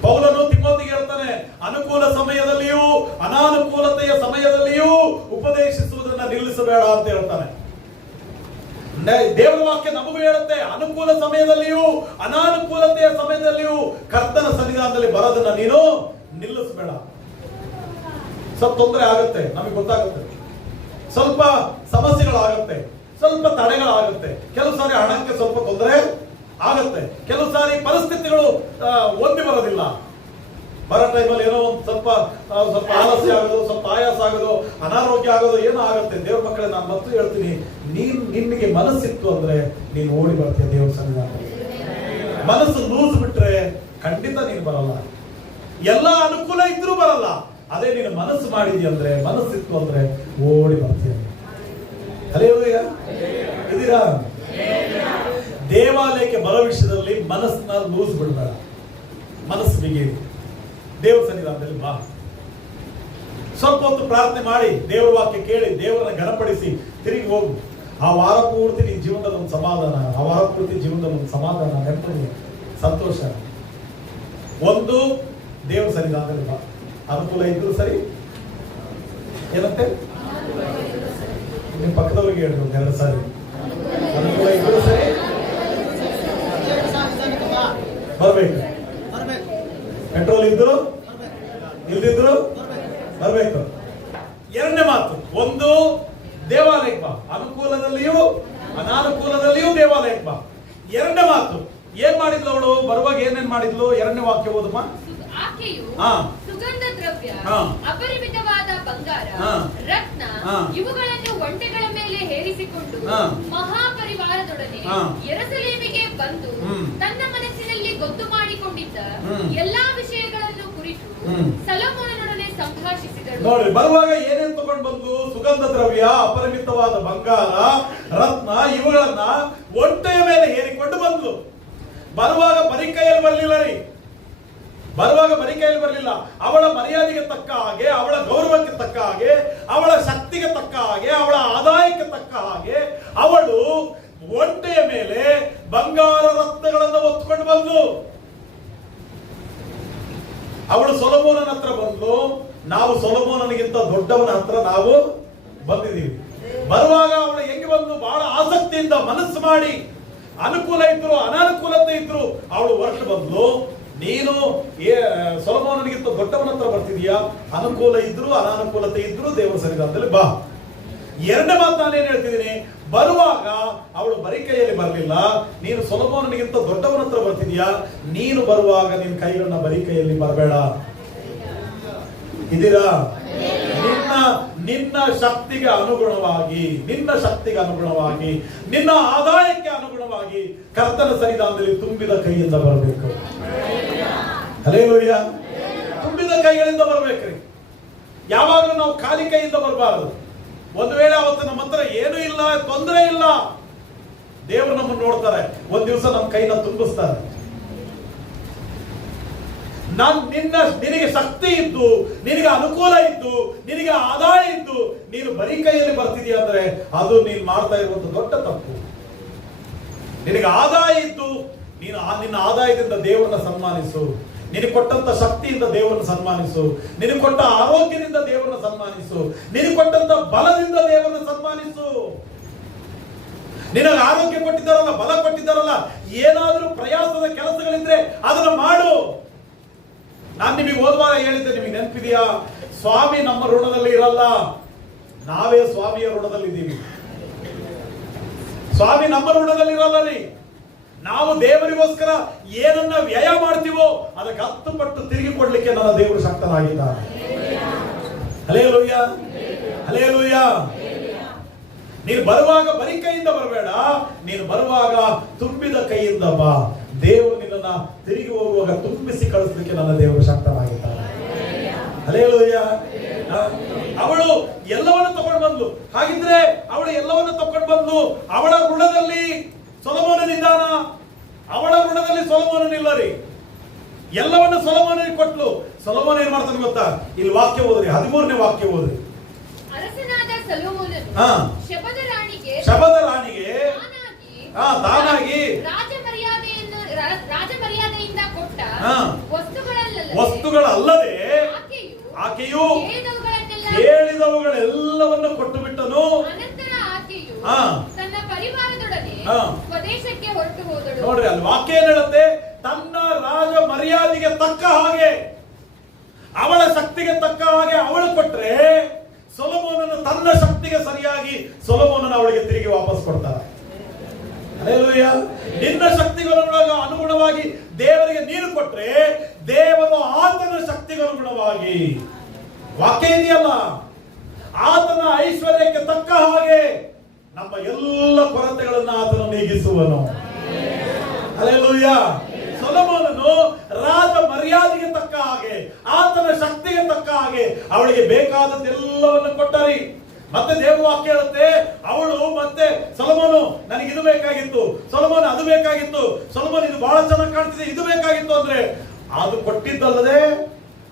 ಪೌಲನು ತಿಮೋತಿಗೆ ಹೇಳ್ತಾನೆ, ಅನುಕೂಲ ಸಮಯದಲ್ಲಿಯೂ ಅನಾನುಕೂಲತೆಯ ಸಮಯದಲ್ಲಿಯೂ ಉಪದೇಶಿಸುವುದನ್ನ ನಿಲ್ಲಿಸಬೇಡ ಅಂತ ಹೇಳ್ತಾನೆ. ದೇವರ ವಾಕ್ಯ ನಮಗೂ ಹೇಳುತ್ತೆ, ಅನುಕೂಲ ಸಮಯದಲ್ಲಿಯೂ ಅನಾನುಕೂಲತೆಯ ಸಮಯದಲ್ಲಿಯೂ ಕರ್ತನ ಸನ್ನಿಧಾನದಲ್ಲಿ ಬರೋದನ್ನ ನೀನು ನಿಲ್ಲಿಸಬೇಡ. ಸ್ವಲ್ಪ ತೊಂದರೆ ಆಗುತ್ತೆ, ನಮಗೆ ಗೊತ್ತಾಗುತ್ತೆ. ಸ್ವಲ್ಪ ಸಮಸ್ಯೆಗಳಾಗುತ್ತೆ, ಸ್ವಲ್ಪ ತಡೆಗಳಾಗುತ್ತೆ. ಕೆಲವು ಸಾರಿ ಹಣಕ್ಕೆ ಸ್ವಲ್ಪ ತೊಂದರೆ ಆಗುತ್ತೆ. ಕೆಲವು ಸಾರಿ ಪರಿಸ್ಥಿತಿಗಳು ಹೊಂದಿ ಬರೋದಿಲ್ಲ. ಬರೋ ಟೈಮಲ್ಲಿ ಏನೋ ಒಂದು ಸ್ವಲ್ಪ ಆಲಸ್ಯ ಆಗೋದು, ಸ್ವಲ್ಪ ಆಯಾಸ ಆಗೋದು, ಅನಾರೋಗ್ಯ ಆಗೋದು, ಏನೋ ಆಗುತ್ತೆ. ದೇವ್ರ ಮಕ್ಕಳೇ, ನಾನು ಮತ್ತು ಹೇಳ್ತೀನಿ, ನಿನ್ಗೆ ಮನಸ್ಸಿತ್ತು ಅಂದ್ರೆ ನೀನು ಓಡಿ ಬರ್ತೀಯ ದೇವ್ರ ಸನ್ನಿಧಾನ. ಮನಸ್ಸು ಲೂಸ್ ಬಿಟ್ರೆ ಖಂಡಿತ ನೀನು ಬರಲ್ಲ. ಎಲ್ಲ ಅನುಕೂಲ ಇದ್ರೂ ಬರಲ್ಲ. ಅದೇ ನೀನು ಮನಸ್ಸು ಮಾಡಿದ್ಯ ಅಂದ್ರೆ, ಮನಸ್ಸಿತ್ತು ಅಂದ್ರೆ ಓಡಿ ಬರ್ತೀಯ. ಹಲ್ಲೆಲೂಯಾ. ಇದೀರಾ? ದೇವಾಲಯಕ್ಕೆ ಬರೋ ವಿಷಯದಲ್ಲಿ ಮನಸ್ಸನ್ನ ಲೂಸ್ ಬಿಡಬೇಡ. ಮನಸ್ಸು ಬಿಗಿರಿ. ದೇವರ ಸನ್ನಿಧಾನದಲ್ಲಿ ಬಾ. ಸ್ವಲ್ಪ ಹೊತ್ತು ಪ್ರಾರ್ಥನೆ ಮಾಡಿ, ದೇವರ ವಾಕ್ಯ ಕೇಳಿ, ದೇವರನ್ನ ಘನಪಡಿಸಿ ತಿರುಗಿ ಹೋಗು. ಆ ವಾರ ಪೂರ್ತಿ ನಿನ್ನ ಜೀವನದಲ್ಲಿ ಒಂದು ಸಮಾಧಾನ, ಆ ವಾರ ಪೂರ್ತಿ ಜೀವನದಲ್ಲಿ ಒಂದು ಸಮಾಧಾನ, ನೆಮ್ಮದಿ, ಸಂತೋಷ. ಒಂದು, ದೇವರ ಸನ್ನಿಧಾನದಲ್ಲಿ ಬಾ. ಅನುಕೂಲ ಇದ್ರು ಸರಿ. ಏನಂತೆ? ನಿಮ್ಮ ಪಕ್ಕದವರಿಗೆ ಹೇಳಿ ಒಂದು 2 ಸಾರಿ. ಅನುಕೂಲ ಇದ್ರು ಸರಿ, ಬರ್ಬೇಕು. ಪೆಟ್ರೋಲ್ ಇದ್ರು ಇಲ್ದಿದ್ರು ಬರ್ಬೇಕು. ಎರಡನೇ ಮಾತು, ಒಂದು, ದೇವಾಲಯಕ್ಕೆ ಬಾ. ಅನುಕೂಲದಲ್ಲಿಯೂ ಅನಾನುಕೂಲದಲ್ಲಿಯೂ ದೇವಾಲಯಕ್ಕೆ ಬಾ. ಎರಡನೇ ಮಾತು, ಏನ್ ಮಾಡಿದ್ಲು ಅವಳು? ಬರುವಾಗ ಏನೇನ್ ಮಾಡಿದ್ಲು? ಎರಡನೇ ವಾಕ್ಯ ಓದಮ್ಮ. ಆಕೆಯು ಸುಗಂಧ ದ್ರವ್ಯ, ಅಪರಿಮಿತವಾದ ಬಂಗಾರ, ರತ್ನ ಇವುಗಳನ್ನು ಒಂಟೆಗಳ ಮೇಲೆ ಹೇರಿಸಿಕೊಂಡು ಮಹಾಪರಿವಾರದೊಡನೆ ಯೆರೂಸಲೇಮಿಗೆ ಬಂದು ತನ್ನ ಮನಸ್ಸಿನಲ್ಲಿ ಗೊತ್ತು ಮಾಡಿಕೊಂಡಿದ್ದ ಎಲ್ಲಾ ವಿಷಯಗಳನ್ನು ಕುರಿತು ಸೊಲೊಮೋನನೊಡನೆ ಸಂಭಾಷಿಸಿದಳು. ನೋಡಿ, ಬರುವಾಗ ಏನೇನು ತಗೊಂಡು ಬಂದು? ಸುಗಂಧ ದ್ರವ್ಯ, ಅಪರಿಮಿತವಾದ ಬಂಗಾರ, ರತ್ನ ಇವುಗಳನ್ನ ಒಂಟೆಯ ಮೇಲೆ ಹೇರಿಕೊಂಡು ಬಂದ್ಲು. ಬರುವಾಗ ಬರೀ ಕೈಯಲ್ಲಿ ಬರಲಿಲ್ಲ ರೀ. ಬರುವಾಗ ಬರೀ ಕೈಯಲ್ಲಿ ಬರಲಿಲ್ಲ. ಅವಳ ಮರ್ಯಾದೆಗೆ ತಕ್ಕ ಹಾಗೆ, ಅವಳ ಗೌರವಕ್ಕೆ ತಕ್ಕ ಹಾಗೆ, ಅವಳ ಶಕ್ತಿಗೆ ತಕ್ಕ ಹಾಗೆ, ಅವಳ ಆದಾಯಕ್ಕೆ ತಕ್ಕ ಹಾಗೆ ಅವಳು ಒಂಟೆಯ ಮೇಲೆ ಬಂಗಾರ ರತ್ನಗಳನ್ನು ಹೊತ್ತುಕೊಂಡು ಬಂದು ಅವಳು ಸೊಲೊಮೋನನ ಹತ್ರ ಬಂದು, ನಾವು ಸೊಲೊಮೋನನಿಗಿಂತ ದೊಡ್ಡವನ ಹತ್ರ ನಾವು ಬಂದಿದ್ದೀವಿ. ಬರುವಾಗ ಅವಳು ಹೆಂಗೆ ಬಂದು? ಬಹಳ ಆಸಕ್ತಿಯಿಂದ ಮನಸ್ಸು ಮಾಡಿ, ಅನುಕೂಲ ಇದ್ರು ಅನಾನುಕೂಲತೆ ಇದ್ರು ಅವಳು ಹೊರಟು ಬಂದ್ಲು. ನೀನು ಸೊಲೊಮೋನನಿಗಿಂತ ದೊಡ್ಡವನ ಹತ್ರ ಬರ್ತಿದೀಯಾ? ಅನುಕೂಲ ಇದ್ರು ಅನಾನುಕೂಲತೆ ಇದ್ರು ದೇವರ ಸನ್ನಿಧಾನದಲ್ಲಿ ಬಾ. ಎರಡನೇ ಮಾತು ನಾನೇನ್ ಹೇಳ್ತಿದ್ದೀನಿ, ಬರುವಾಗ ಅವಳು ಬರೀ ಕೈಯಲ್ಲಿ ಬರಲಿಲ್ಲ. ನೀನು ಸೊಲೊಮೋನನಿಗಿಂತ ದೊಡ್ಡವನ ಹತ್ರ ಬರ್ತಿದ್ಯಾ, ನೀನು ಬರುವಾಗ ನಿನ್ನ ಕೈಗಳನ್ನ ಬರೀ ಕೈಯಲ್ಲಿ ಬರಬೇಡ. ಇದೀರಾ? ನಿನ್ನ ಶಕ್ತಿಗೆ ಅನುಗುಣವಾಗಿ, ನಿನ್ನ ಆದಾಯಕ್ಕೆ ಅನುಗುಣವಾಗಿ ಕರ್ತನ ಸನ್ನಿಧಾನದಲ್ಲಿ ತುಂಬಿದ ಕೈಯಿಂದ ಬರಬೇಕು. ಹಲ್ಲೆಲೂಯಾ. ತುಂಬಿದ ಕೈಗಳಿಂದ ಬರ್ಬೇಕ್ರಿ. ಯಾವಾಗಲೂ ನಾವು ಖಾಲಿ ಕೈಯಿಂದ ಬರಬಾರದು. ಒಂದು ವೇಳೆ ಅವತ್ತು ನಮ್ಮ ಹತ್ರ ಏನೂ ಇಲ್ಲ, ತೊಂದರೆ ಇಲ್ಲ, ದೇವರು ನಮ್ಮನ್ನು ನೋಡ್ತಾರೆ. ಒಂದ್ ದಿವಸ ನಮ್ಮ ಕೈನ ತುಂಬಿಸ್ತಾರೆ. ನಿನಗೆ ಶಕ್ತಿ ಇದ್ದು, ನಿನಗೆ ಅನುಕೂಲ ಇದ್ದು, ನಿನಗೆ ಆದಾಯ ಇದ್ದು, ನೀನು ಬರೀ ಕೈಯಲ್ಲಿ ಬರ್ತಿದೀಯ ಅಂದ್ರೆ ಅದು ನೀನು ಮಾಡ್ತಾ ಇರುವಂತ ದೊಡ್ಡ ತಪ್ಪು. ನಿನಗೆ ಆದಾಯ ಇದ್ದು ನಿನ್ನ ಆದಾಯದಿಂದ ದೇವರನ್ನ ಸನ್ಮಾನಿಸು. ನಿನಗೆ ಕೊಟ್ಟಂತ ಶಕ್ತಿಯಿಂದ ದೇವರನ್ನು ಸನ್ಮಾನಿಸು. ನಿನಗೆ ಕೊಟ್ಟ ಆರೋಗ್ಯದಿಂದ ದೇವರನ್ನ ಸನ್ಮಾನಿಸು. ನಿನಗೆ ಕೊಟ್ಟಂತ ಬಲದಿಂದ ದೇವರನ್ನ ಸನ್ಮಾನಿಸು. ನಿನಗೆ ಆರೋಗ್ಯ ಕೊಟ್ಟಿದ್ದಾರಲ್ಲ, ಬಲ ಕೊಟ್ಟಿದ್ದಾರಲ್ಲ, ಏನಾದರೂ ಪ್ರಯಾಸದ ಕೆಲಸಗಳಿದ್ರೆ ಅದನ್ನ ಮಾಡು. ನಾನು ನಿಮಗೆ ಹೋದ್ವಾರ ಹೇಳಿದ್ದೆ, ನಿಮಗೆ ನೆನಪಿದೆಯಾ? ಸ್ವಾಮಿ ನಮ್ಮ ಋಣದಲ್ಲಿ ಇರಲ್ಲ, ನಾವೇ ಸ್ವಾಮಿಯ ಋಣದಲ್ಲಿ ಇದ್ದೀವಿ. ಸ್ವಾಮಿ ನಮ್ಮ ಋಣದಲ್ಲಿ ಇರಲ್ಲ ರೀ. ನಾವು ದೇವರಿಗೋಸ್ಕರ ಏನನ್ನ ವ್ಯಯ ಮಾಡ್ತೀವೋ ಅದಕ್ಕೆ 10 ಪಟ್ಟು ತಿರುಗಿ ಕೊಡ್ಲಿಕ್ಕೆ ನನ್ನ ದೇವರು ಶಕ್ತನಾಗಿದ್ದಾನೆ. Hallelujah, hallelujah. ನೀನು ಬರುವಾಗ ಬರೀ ಕೈಯಿಂದ ಬರಬೇಡ, ನೀನು ಬರುವಾಗ ತುಂಬಿದ ಕೈಯಿಂದ ಬಾ. ದೇವರು ನಿನ್ನನ್ನ ತಿರುಗಿ ಹೋಗುವಾಗ ತುಂಬಿಸಿ ಕಳಿಸಲಿಕ್ಕೆ ನನ್ನ ದೇವರು ಶಕ್ತನಾಗಿದ್ದಾನೆ. ಹಲ್ಲೆಲೂಯಾ. ಅವಳು ಎಲ್ಲವನ್ನು ತಗೊಂಡು ಬಂದ್ಲು. ಹಾಗಿದ್ರೆ ಅವಳು ಎಲ್ಲವನ್ನು ತಗೊಂಡು ಬಂದ್ಲು. ಅವಳ ಋಣದಲ್ಲಿ ಸೊಲೊಮೋನನಿದ್ದಾನ? ಅವಳ ಋಣದಲ್ಲಿ ಸೊಲೊಮೋನನಿಲ್ಲ ರೀ. ಎಲ್ಲವನ್ನು ಸೊಲೊಮೋನನಿಗೆ ಕೊಟ್ಲು. ಸೊಲೊಮೋನ ಏನ್ ಮಾಡ್ತಾನೆ ಗೊತ್ತಾ? ಇಲ್ಲಿ ವಾಕ್ಯ ಓದ್ರಿ, 13ನೇ ವಾಕ್ಯ ಓದ್ರಿ. ಅರಸನಾದ ಸೊಲೊಮೋನನು ಶಬದ ರಾಣಿಗೆ ತಾನಾಗಿ ರಾಜಮರ್ಯಾದೆಯಿಂದ ಕೊಟ್ಟ ವಸ್ತುಗಳಲ್ಲದೆ ಆಕೆಯು ಕೇಳಿದವುಗಳೆಲ್ಲವನ್ನು ಕೊಟ್ಟು ಬಿಟ್ಟನು. ಅನಂತರ ಆಕೆಯು ತನ್ನ ಪರಿವಾರದೊಡನೆ ಸ್ವದೇಶಕ್ಕೆ ಹೊರಟು ಹೋದಳು. ನೋಡ್ರಿ, ಅಲ್ಲಿ ವಾಕ್ಯ ಏನ್ ಹೇಳುತ್ತೆ? ತನ್ನ ರಾಜ ಮರ್ಯಾದೆಗೆ ತಕ್ಕ ಹಾಗೆ, ಅವಳ ಶಕ್ತಿಗೆ ತಕ್ಕ ಹಾಗೆ ಅವಳು ಕೊಟ್ರೆ, ಸೊಲೊಮೋನನು ತನ್ನ ಶಕ್ತಿಗೆ ಸರಿಯಾಗಿ ಸೊಲೊಮೋನನ ಅವಳಿಗೆ ತಿರುಗಿ ವಾಪಸ್ ಕೊಡ್ತಾರೆ. ಹಲ್ಲೆಲೂಯಾ. ನಿನ್ನ ಶಕ್ತಿಗಳ ಅನುಗುಣವಾಗಿ ದೇವರಿಗೆ ನೀನು ಕೊಟ್ರೆ, ದೇವರು ಆತನ ಶಕ್ತಿಗೆ ಅನುಗುಣವಾಗಿ, ವಾಕ್ಯ ಇದೆಯಲ್ಲ, ಆತನ ಐಶ್ವರ್ಯಕ್ಕೆ ತಕ್ಕ ಹಾಗೆ ನಮ್ಮ ಎಲ್ಲ ಕೊರತೆಗಳನ್ನ ಆತನು ನೀಗಿಸುವನು. ಹಲ್ಲೆಲೂಯಾ. ಸೊಲೊಮೋನನು ರಾಜ ಮರ್ಯಾದೆಗೆ ತಕ್ಕ ಹಾಗೆ, ಆತನ ಶಕ್ತಿಗೆ ತಕ್ಕ ಹಾಗೆ ಅವಳಿಗೆ ಬೇಕಾದದ್ದೆಲ್ಲವನ್ನು ಕೊಟ್ಟರಿ. ಮತ್ತೆ ದೇವ ವಾಕ್ಯ ಹೇಳುತ್ತೆ, ಅವಳು ಮತ್ತೆ ಸೊಲೊಮೋನು ನನಗೆ ಇದು ಬೇಕಾಗಿತ್ತು, ಸೊಲೊಮೋನ್ ಅದು ಬೇಕಾಗಿತ್ತು, ಸೊಲೊಮೋನ್ ಇದು ಬಹಳ ಚೆನ್ನಾಗಿ ಕಾಣ್ತಿದೆ, ಇದು ಬೇಕಾಗಿತ್ತು ಅಂದ್ರೆ ಅದು ಕೊಟ್ಟಿದ್ದಲ್ಲದೆ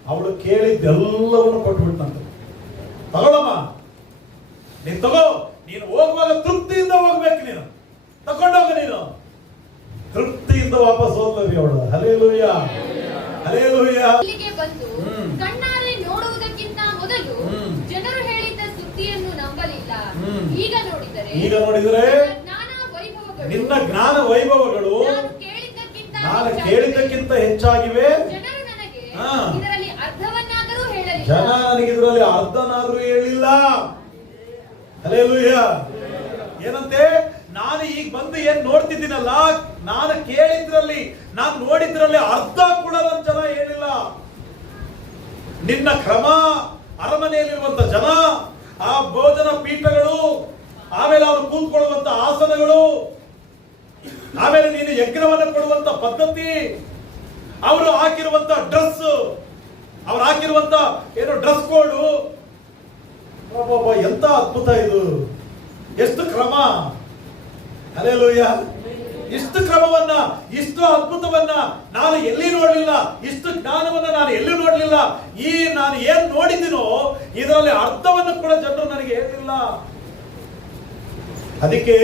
ಅವಳು ಕೇಳಿದ್ದೆಲ್ಲವನ್ನು ಕೊಟ್ಟುಬಿಟ್ಟಂತ. ತಗೊಳಮ್ಮ, ನೀನು ತಗೋ, ನೀನು ಹೋಗುವಾಗ ತೃಪ್ತಿಯಿಂದ ಹೋಗ್ಬೇಕು, ನೀನು ತಗೊಂಡೋಗ, ನೀನು ತೃಪ್ತಿಯಿಂದ ವಾಪಸ್ ಹೋಗ್ತೀವಿ ಅವಳು. Hallelujah, hallelujah. ಇಲ್ಲಿಗೆ ಬಂದು ಕಣ್ಣಾರೆ ನೋಡುವುದಕ್ಕಿಂತ ಮೊದಲು ಜನರು ಹೇಳಿದ್ದ ಸುದ್ದಿಯನ್ನು ನಂಬಲಿಲ್ಲ. ಈಗ ನೋಡಿದರೆ ನಿನ್ನ ಜ್ಞಾನ ವೈಭವಗಳು ನಾನು ಕೇಳಿದ್ದಕ್ಕಿಂತ ಹೆಚ್ಚಾಗಿವೆ. ಜನರು ನನಗೆ ಇದರಲ್ಲಿ ಅರ್ಧವನ್ನಾದರೂ ಹೇಳಲಿಲ್ಲ. ಜನ ನನಗೆ ಇದರಲ್ಲಿ ಅರ್ಧನಾದರೂ ಹೇಳಿಲ್ಲ. ಹಲ್ಲೆಲೂಯಾ. ಏನಂತೆ? ನಾನು ಈಗ ಬಂದು ಏನ್ ನೋಡ್ತಿದ್ದೀನಲ್ಲ, ನಾನು ಕೇಳಿದ್ರಲ್ಲಿ, ನಾನು ನೋಡಿದ್ರಲ್ಲಿ ಅರ್ಧ ಕೂಡ ನನ್ನ ಜನ ಹೇಳಿಲ್ಲ. ನಿನ್ನ ಕ್ರಮ, ಅರಮನೆಯಲ್ಲಿರುವಂತ ಜನ, ಆ ಭೋಜನ ಪೀಠಗಳು, ಆಮೇಲೆ ಅವರು ಕೂತ್ಕೊಳ್ಳುವಂತ ಆಸನಗಳು, ಆಮೇಲೆ ನೀನು ಯಜ್ಞವನ್ನು ಕೊಡುವಂತ ಪದ್ಧತಿ, ಅವರು ಹಾಕಿರುವಂತ ಡ್ರೆಸ್, ಅವ್ರು ಹಾಕಿರುವಂತ ಏನು ಡ್ರೆಸ್ ಕೋಡು, ಎಂತ ಅದ್ಭುತ ಇದು! ಎಷ್ಟು ಕ್ರಮ! ಹಲ್ಲೆಲೂಯಾ. ಇಷ್ಟು ಕ್ರಮವನ್ನ, ಇಷ್ಟು ಅದ್ಭುತವನ್ನ ನಾನು ಎಲ್ಲಿ ನೋಡಲಿಲ್ಲ, ಇಷ್ಟು ಜ್ಞಾನವನ್ನ ನಾನು ಎಲ್ಲಿ ನೋಡಲಿಲ್ಲ. ನಾನು ಏನ್ ನೋಡಿದ್ದೀನೋ ಇದರಲ್ಲಿ ಅರ್ಥವನ್ನು ಕೂಡ ಜನರು ನನಗೆ ಹೇಳಿಲ್ಲ. ಅದಕ್ಕೆ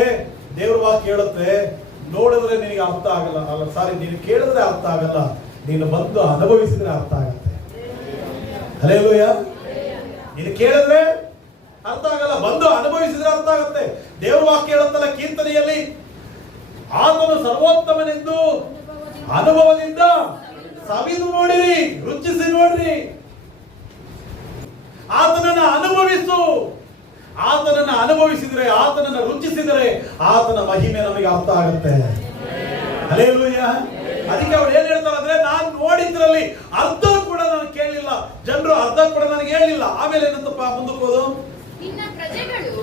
ದೇವರ ವಾಕ್ಯ ಹೇಳುತ್ತೆ, ನೋಡಿದ್ರೆ ನಿನಗೆ ಅರ್ಥ ಆಗಲ್ಲ, ಅಲ್ಲ ಸಾರಿ, ನೀನು ಕೇಳಿದ್ರೆ ಅರ್ಥ ಆಗಲ್ಲ, ನೀನು ಬಂದು ಅನುಭವಿಸಿದ್ರೆ ಅರ್ಥ ಆಗತ್ತೆ. ಹಲ್ಲೆಲೂಯಾ. ನೀನು ಕೇಳಿದ್ರೆ ಅರ್ಥ ಆಗಲ್ಲ, ಬಂದು ಅನುಭವಿಸಿದ್ರೆ ಅರ್ಥ ಆಗತ್ತೆ. ದೇವರ ವಾಕ್ಯ ಹೇಳುತ್ತಲ್ಲ ಕೀರ್ತನೆಯಲ್ಲಿ, ಆತನು ಸರ್ವೋತ್ತಮನೆಂದು ಅನುಭವದಿಂದ ಸವಿದು ನೋಡಿರಿ, ರುಚಿಸಿ ನೋಡ್ರಿ. ಆತನನ್ನ ಅನುಭವಿಸು, ಆತನನ್ನ ಅನುಭವಿಸಿದರೆ, ಆತನನ್ನ ರುಚಿಸಿದರೆ ಆತನ ಮಹಿಮೆ ನಮಗೆ ಅರ್ಥ ಆಗುತ್ತೆ. ಹಲ್ಲೆಲೂಯಾ. ಅದಕ್ಕೆ ಅವ್ರು ಏನ್ ಹೇಳ್ತಾರೆ ಅಂದ್ರೆ, ನಾನು ನೋಡಿದ್ರಲ್ಲಿ ಅರ್ಧ ಕೂಡ ನಾನು ಕೇಳಲಿಲ್ಲ, ಜನರು ಅರ್ಧ ಕೂಡ ನನಗೆ ಹೇಳಿಲ್ಲ. ಆಮೇಲೆ ಏನಂತಪ್ಪ ಮುಂದಕ್ಕೆ ಹೋದು, ನಿನ್ನ ಪ್ರಜೆಗಳು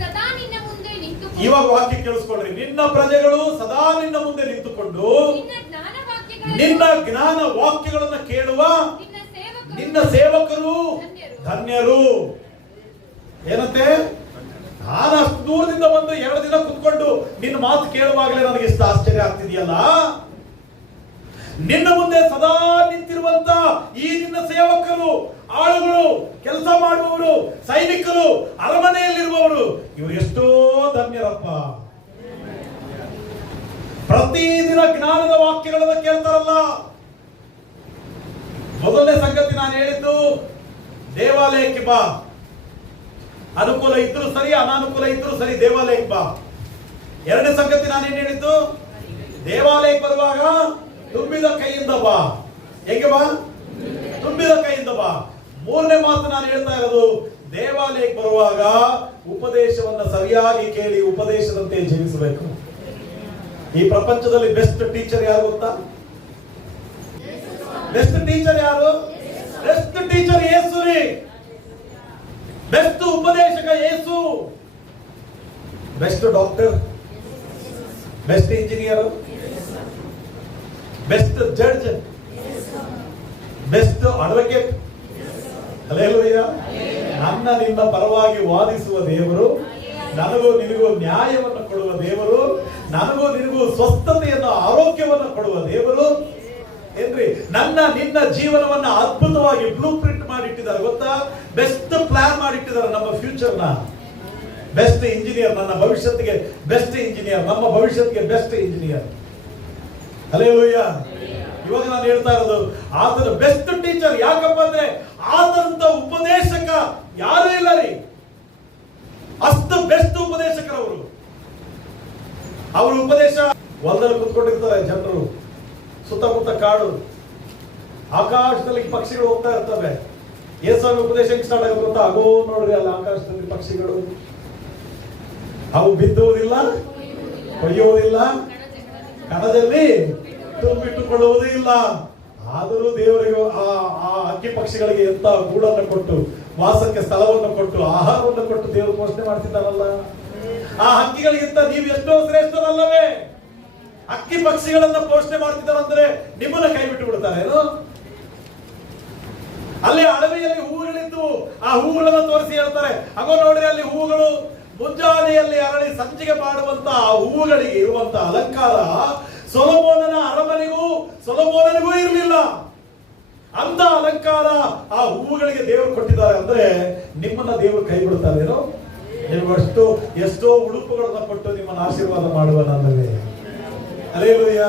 ಸದಾ ನಿನ್ನ ಮುಂದೆ ನಿಂತುಕೊಂಡು, ಇವಾಗ ವಾಕ್ಯ ಕೇಳಿಸ್ಕೊಳ್ರಿ, ನಿನ್ನ ಪ್ರಜೆಗಳು ಸದಾ ನಿನ್ನ ಮುಂದೆ ನಿಂತುಕೊಂಡು ನಿನ್ನ ಜ್ಞಾನ ವಾಕ್ಯಗಳನ್ನ ಕೇಳುವ ನಿನ್ನ ಸೇವಕರು ಧನ್ಯರು. ಏನಂತೆ, ನಾನು ಅಷ್ಟು ದೂರದಿಂದ ಬಂದು 2 ದಿನ ಕುತ್ಕೊಂಡು ನಿನ್ನ ಮಾತು ಕೇಳುವಾಗಲೇ ನನಗೆ ಇಷ್ಟ ಆಶ್ಚರ್ಯ ಆಗ್ತಿದೆಯಲ್ಲ. ನಿನ್ನ ಮುಂದೆ ಸದಾ ನಿಂತಿರುವಂತ ಈ ನಿನ್ನ ಸೇವಕರು, ಆಳುಗಳು, ಕೆಲಸ ಮಾಡುವವರು, ಸೈನಿಕರು, ಅರಮನೆಯಲ್ಲಿರುವವರು, ಇವರು ಎಷ್ಟೋ ಧನ್ಯರಪ್ಪ. ಪ್ರತಿದಿನ ಜ್ಞಾನದ ವಾಕ್ಯಗಳನ್ನು ಕೇಳ್ತಾರಲ್ಲ. ಮೊದಲನೇ ಸಂಗತಿ ನಾನು ಹೇಳಿದ್ದು, ದೇವಾಲಯಕ್ಕೆ ಬಾ. ಅನುಕೂಲ ಇದ್ರು ಸರಿ, ಅನಾನುಕೂಲ ಇದ್ರು ಸರಿ, ದೇವಾಲಯಕ್ಕೆ ಬಾ. ಎರಡನೇ ಸಂಗತಿ ನಾನೇನ್ ಹೇಳಿದ್ದು, ದೇವಾಲಯಕ್ಕೆ ಬರುವಾಗ ತುಂಬಿದ ಕೈಯಿಂದ ಬಾ. ಹೇಗೆ ಬಾ? ತುಂಬಿದ ಕೈಯಿಂದ ಬಾ. ಮೂರನೇ ಮಾತು ನಾನು ಹೇಳ್ತಾ ಇರೋದು, ದೇವಾಲಯಕ್ಕೆ ಬರುವಾಗ ಉಪದೇಶವನ್ನ ಸರಿಯಾಗಿ ಕೇಳಿ ಉಪದೇಶದಂತೆ ಜೀವಿಸಬೇಕು. ಈ ಪ್ರಪಂಚದಲ್ಲಿ ಬೆಸ್ಟ್ ಟೀಚರ್ ಯಾರು ಗೊತ್ತಾ? ಬೆಸ್ಟ್ ಟೀಚರ್ ಯಾರು? ಬೆಸ್ಟ್ ಟೀಚರ್ ಯೇಸು ರೀ. ಬೆಸ್ಟ್ ಉಪದೇಶಕ ಯೇಸು. Best doctor, best engineer, best judge, best advocate. Hallelujah. ನನ್ನ ನಿನ್ನ ಪರವಾಗಿ ವಾದಿಸುವ ದೇವರು, ನನಗೂ ನಿನಗೂ ನ್ಯಾಯವನ್ನು ಕೊಡುವ ದೇವರು, ನನಗೂ ನಿನಗೂ ಸ್ವಸ್ಥತೆಯನ್ನು, ಆರೋಗ್ಯವನ್ನು ಕೊಡುವ ದೇವರು ಏನ್ರಿ. ನನ್ನ ನಿನ್ನ ಜೀವನವನ್ನ ಅದ್ಭುತವಾಗಿ ಬ್ಲೂ ಪ್ರಿಂಟ್ ಮಾಡಿಟ್ಟಿದ್ದಾರೆ ಗೊತ್ತಾ? ಬೆಸ್ಟ್ ಪ್ಲಾನ್ ಮಾಡಿಟ್ಟಿದ್ದಾರೆ ನಮ್ಮ ಫ್ಯೂಚರ್ ನ. ಬೆಸ್ಟ್ ಇಂಜಿನಿಯರ್, ನನ್ನ ಭವಿಷ್ಯತ್ತಿಗೆ ಬೆಸ್ಟ್ ಇಂಜಿನಿಯರ್, ನಮ್ಮ ಭವಿಷ್ಯತ್ತಿಗೆ ಬೆಸ್ಟ್ ಇಂಜಿನಿಯರ್. ಹಲ್ಲೆಲೂಯಾ. ಇವಾಗ ನಾನು ಹೇಳ್ತಾ ಇರೋದು, ಆತನ ಬೆಸ್ಟ್ ಟೀಚರ್. ಯಾಕಪ್ಪ ಅಂದ್ರೆ ಆತನಂತ ಉಪದೇಶಕ ಯಾರು ಇಲ್ಲ ರೀ. ಅಷ್ಟು ಬೆಸ್ಟ್ ಉಪದೇಶಕರವರು. ಅವರು ಉಪದೇಶ ಹೊಲದಲ್ಲಿ ಕುತ್ಕೊಂಡಿರ್ತಾರೆ ಜನರು, ಸುತ್ತಮುತ್ತ ಕಾಡು, ಆಕಾಶದಲ್ಲಿ ಪಕ್ಷಿಗಳು ಹೋಗ್ತಾ ಇರ್ತವೆ. ಏಸಾಮಿ ಉಪದೇಶಕ್ಕೆ ಸ್ಟಾರ್ಟ್ ಆಗುತ್ತೆ ಗೊತ್ತಾ? ಆಗೋ ನೋಡ್ರಿ, ಅಲ್ಲ ಆಕಾಶದಲ್ಲಿ ಪಕ್ಷಿಗಳು, ಅವು ಬಿದ್ದುವುದಿಲ್ಲ, ಕೊಯ್ಯುವುದಿಲ್ಲ, ಕಣದಲ್ಲಿ ತುಂಬಿಟ್ಟುಕೊಳ್ಳುವುದೂ ಇಲ್ಲ. ಆದರೂ ದೇವರಿಗೆ ಆ ಹಕ್ಕಿ ಪಕ್ಷಿಗಳಿಗೆ ಎಂತ ಗೂಡನ್ನು ಕೊಟ್ಟು, ವಾಸಕ್ಕೆ ಸ್ಥಳವನ್ನು ಕೊಟ್ಟು, ಆಹಾರವನ್ನು ಕೊಟ್ಟು ದೇವರು ಪೋಷಣೆ ಮಾಡ್ತಿದ್ದಾರಲ್ಲ. ಆ ಹಕ್ಕಿಗಳಿಗಿಂತ ನೀವು ಎಷ್ಟೋ ಶ್ರೇಷ್ಠರಲ್ಲವೇ? ಹಕ್ಕಿ ಪಕ್ಷಿಗಳನ್ನ ಪೋಷಣೆ ಮಾಡ್ತಿದ್ದಾರಂದ್ರೆ ನಿಮ್ಮನ್ನ ಕೈ ಬಿಟ್ಟು ಬಿಡ್ತಾರೇನು? ಅಲ್ಲಿ ಅಡವಿಯಲ್ಲಿ ಹೂವುಗಳಿದ್ದು ಆ ಹೂವುಗಳನ್ನ ತೋರಿಸಿ ಹೇಳ್ತಾರೆ, ಹಾಗೋ ನೋಡ್ರಿ ಅಲ್ಲಿ ಹೂವುಗಳು ಮುಂಜಾನೆಯಲ್ಲಿ ಅರಳಿ ಸಂಜೆಗೆ ಮಾಡುವಂತ ಆ ಹೂವುಗಳಿಗೆ ಇರುವಂತ ಅಲಂಕಾರ ಸೊಲೊಮೋನನ ಅರಮನೆಗೂ ಸೊಲೊಮೋನನಿಗೂ ಇರಲಿಲ್ಲ. ಅಂತ ಅಲಂಕಾರ ಆ ಹೂವುಗಳಿಗೆ ದೇವರು ಕೊಟ್ಟಿದ್ದಾರೆ ಅಂದ್ರೆ ನಿಮ್ಮನ್ನ ದೇವರು ಕೈ ಬಿಡ್ತಾರೇನೋ? ನೀವು ಎಷ್ಟೋ ಉಡುಪುಗಳನ್ನ ಕೊಟ್ಟು ನಿಮ್ಮನ್ನ ಆಶೀರ್ವಾದ ಮಾಡುವನಲ್ಲವೇ? ಹಲ್ಲೆಲೂಯಾ.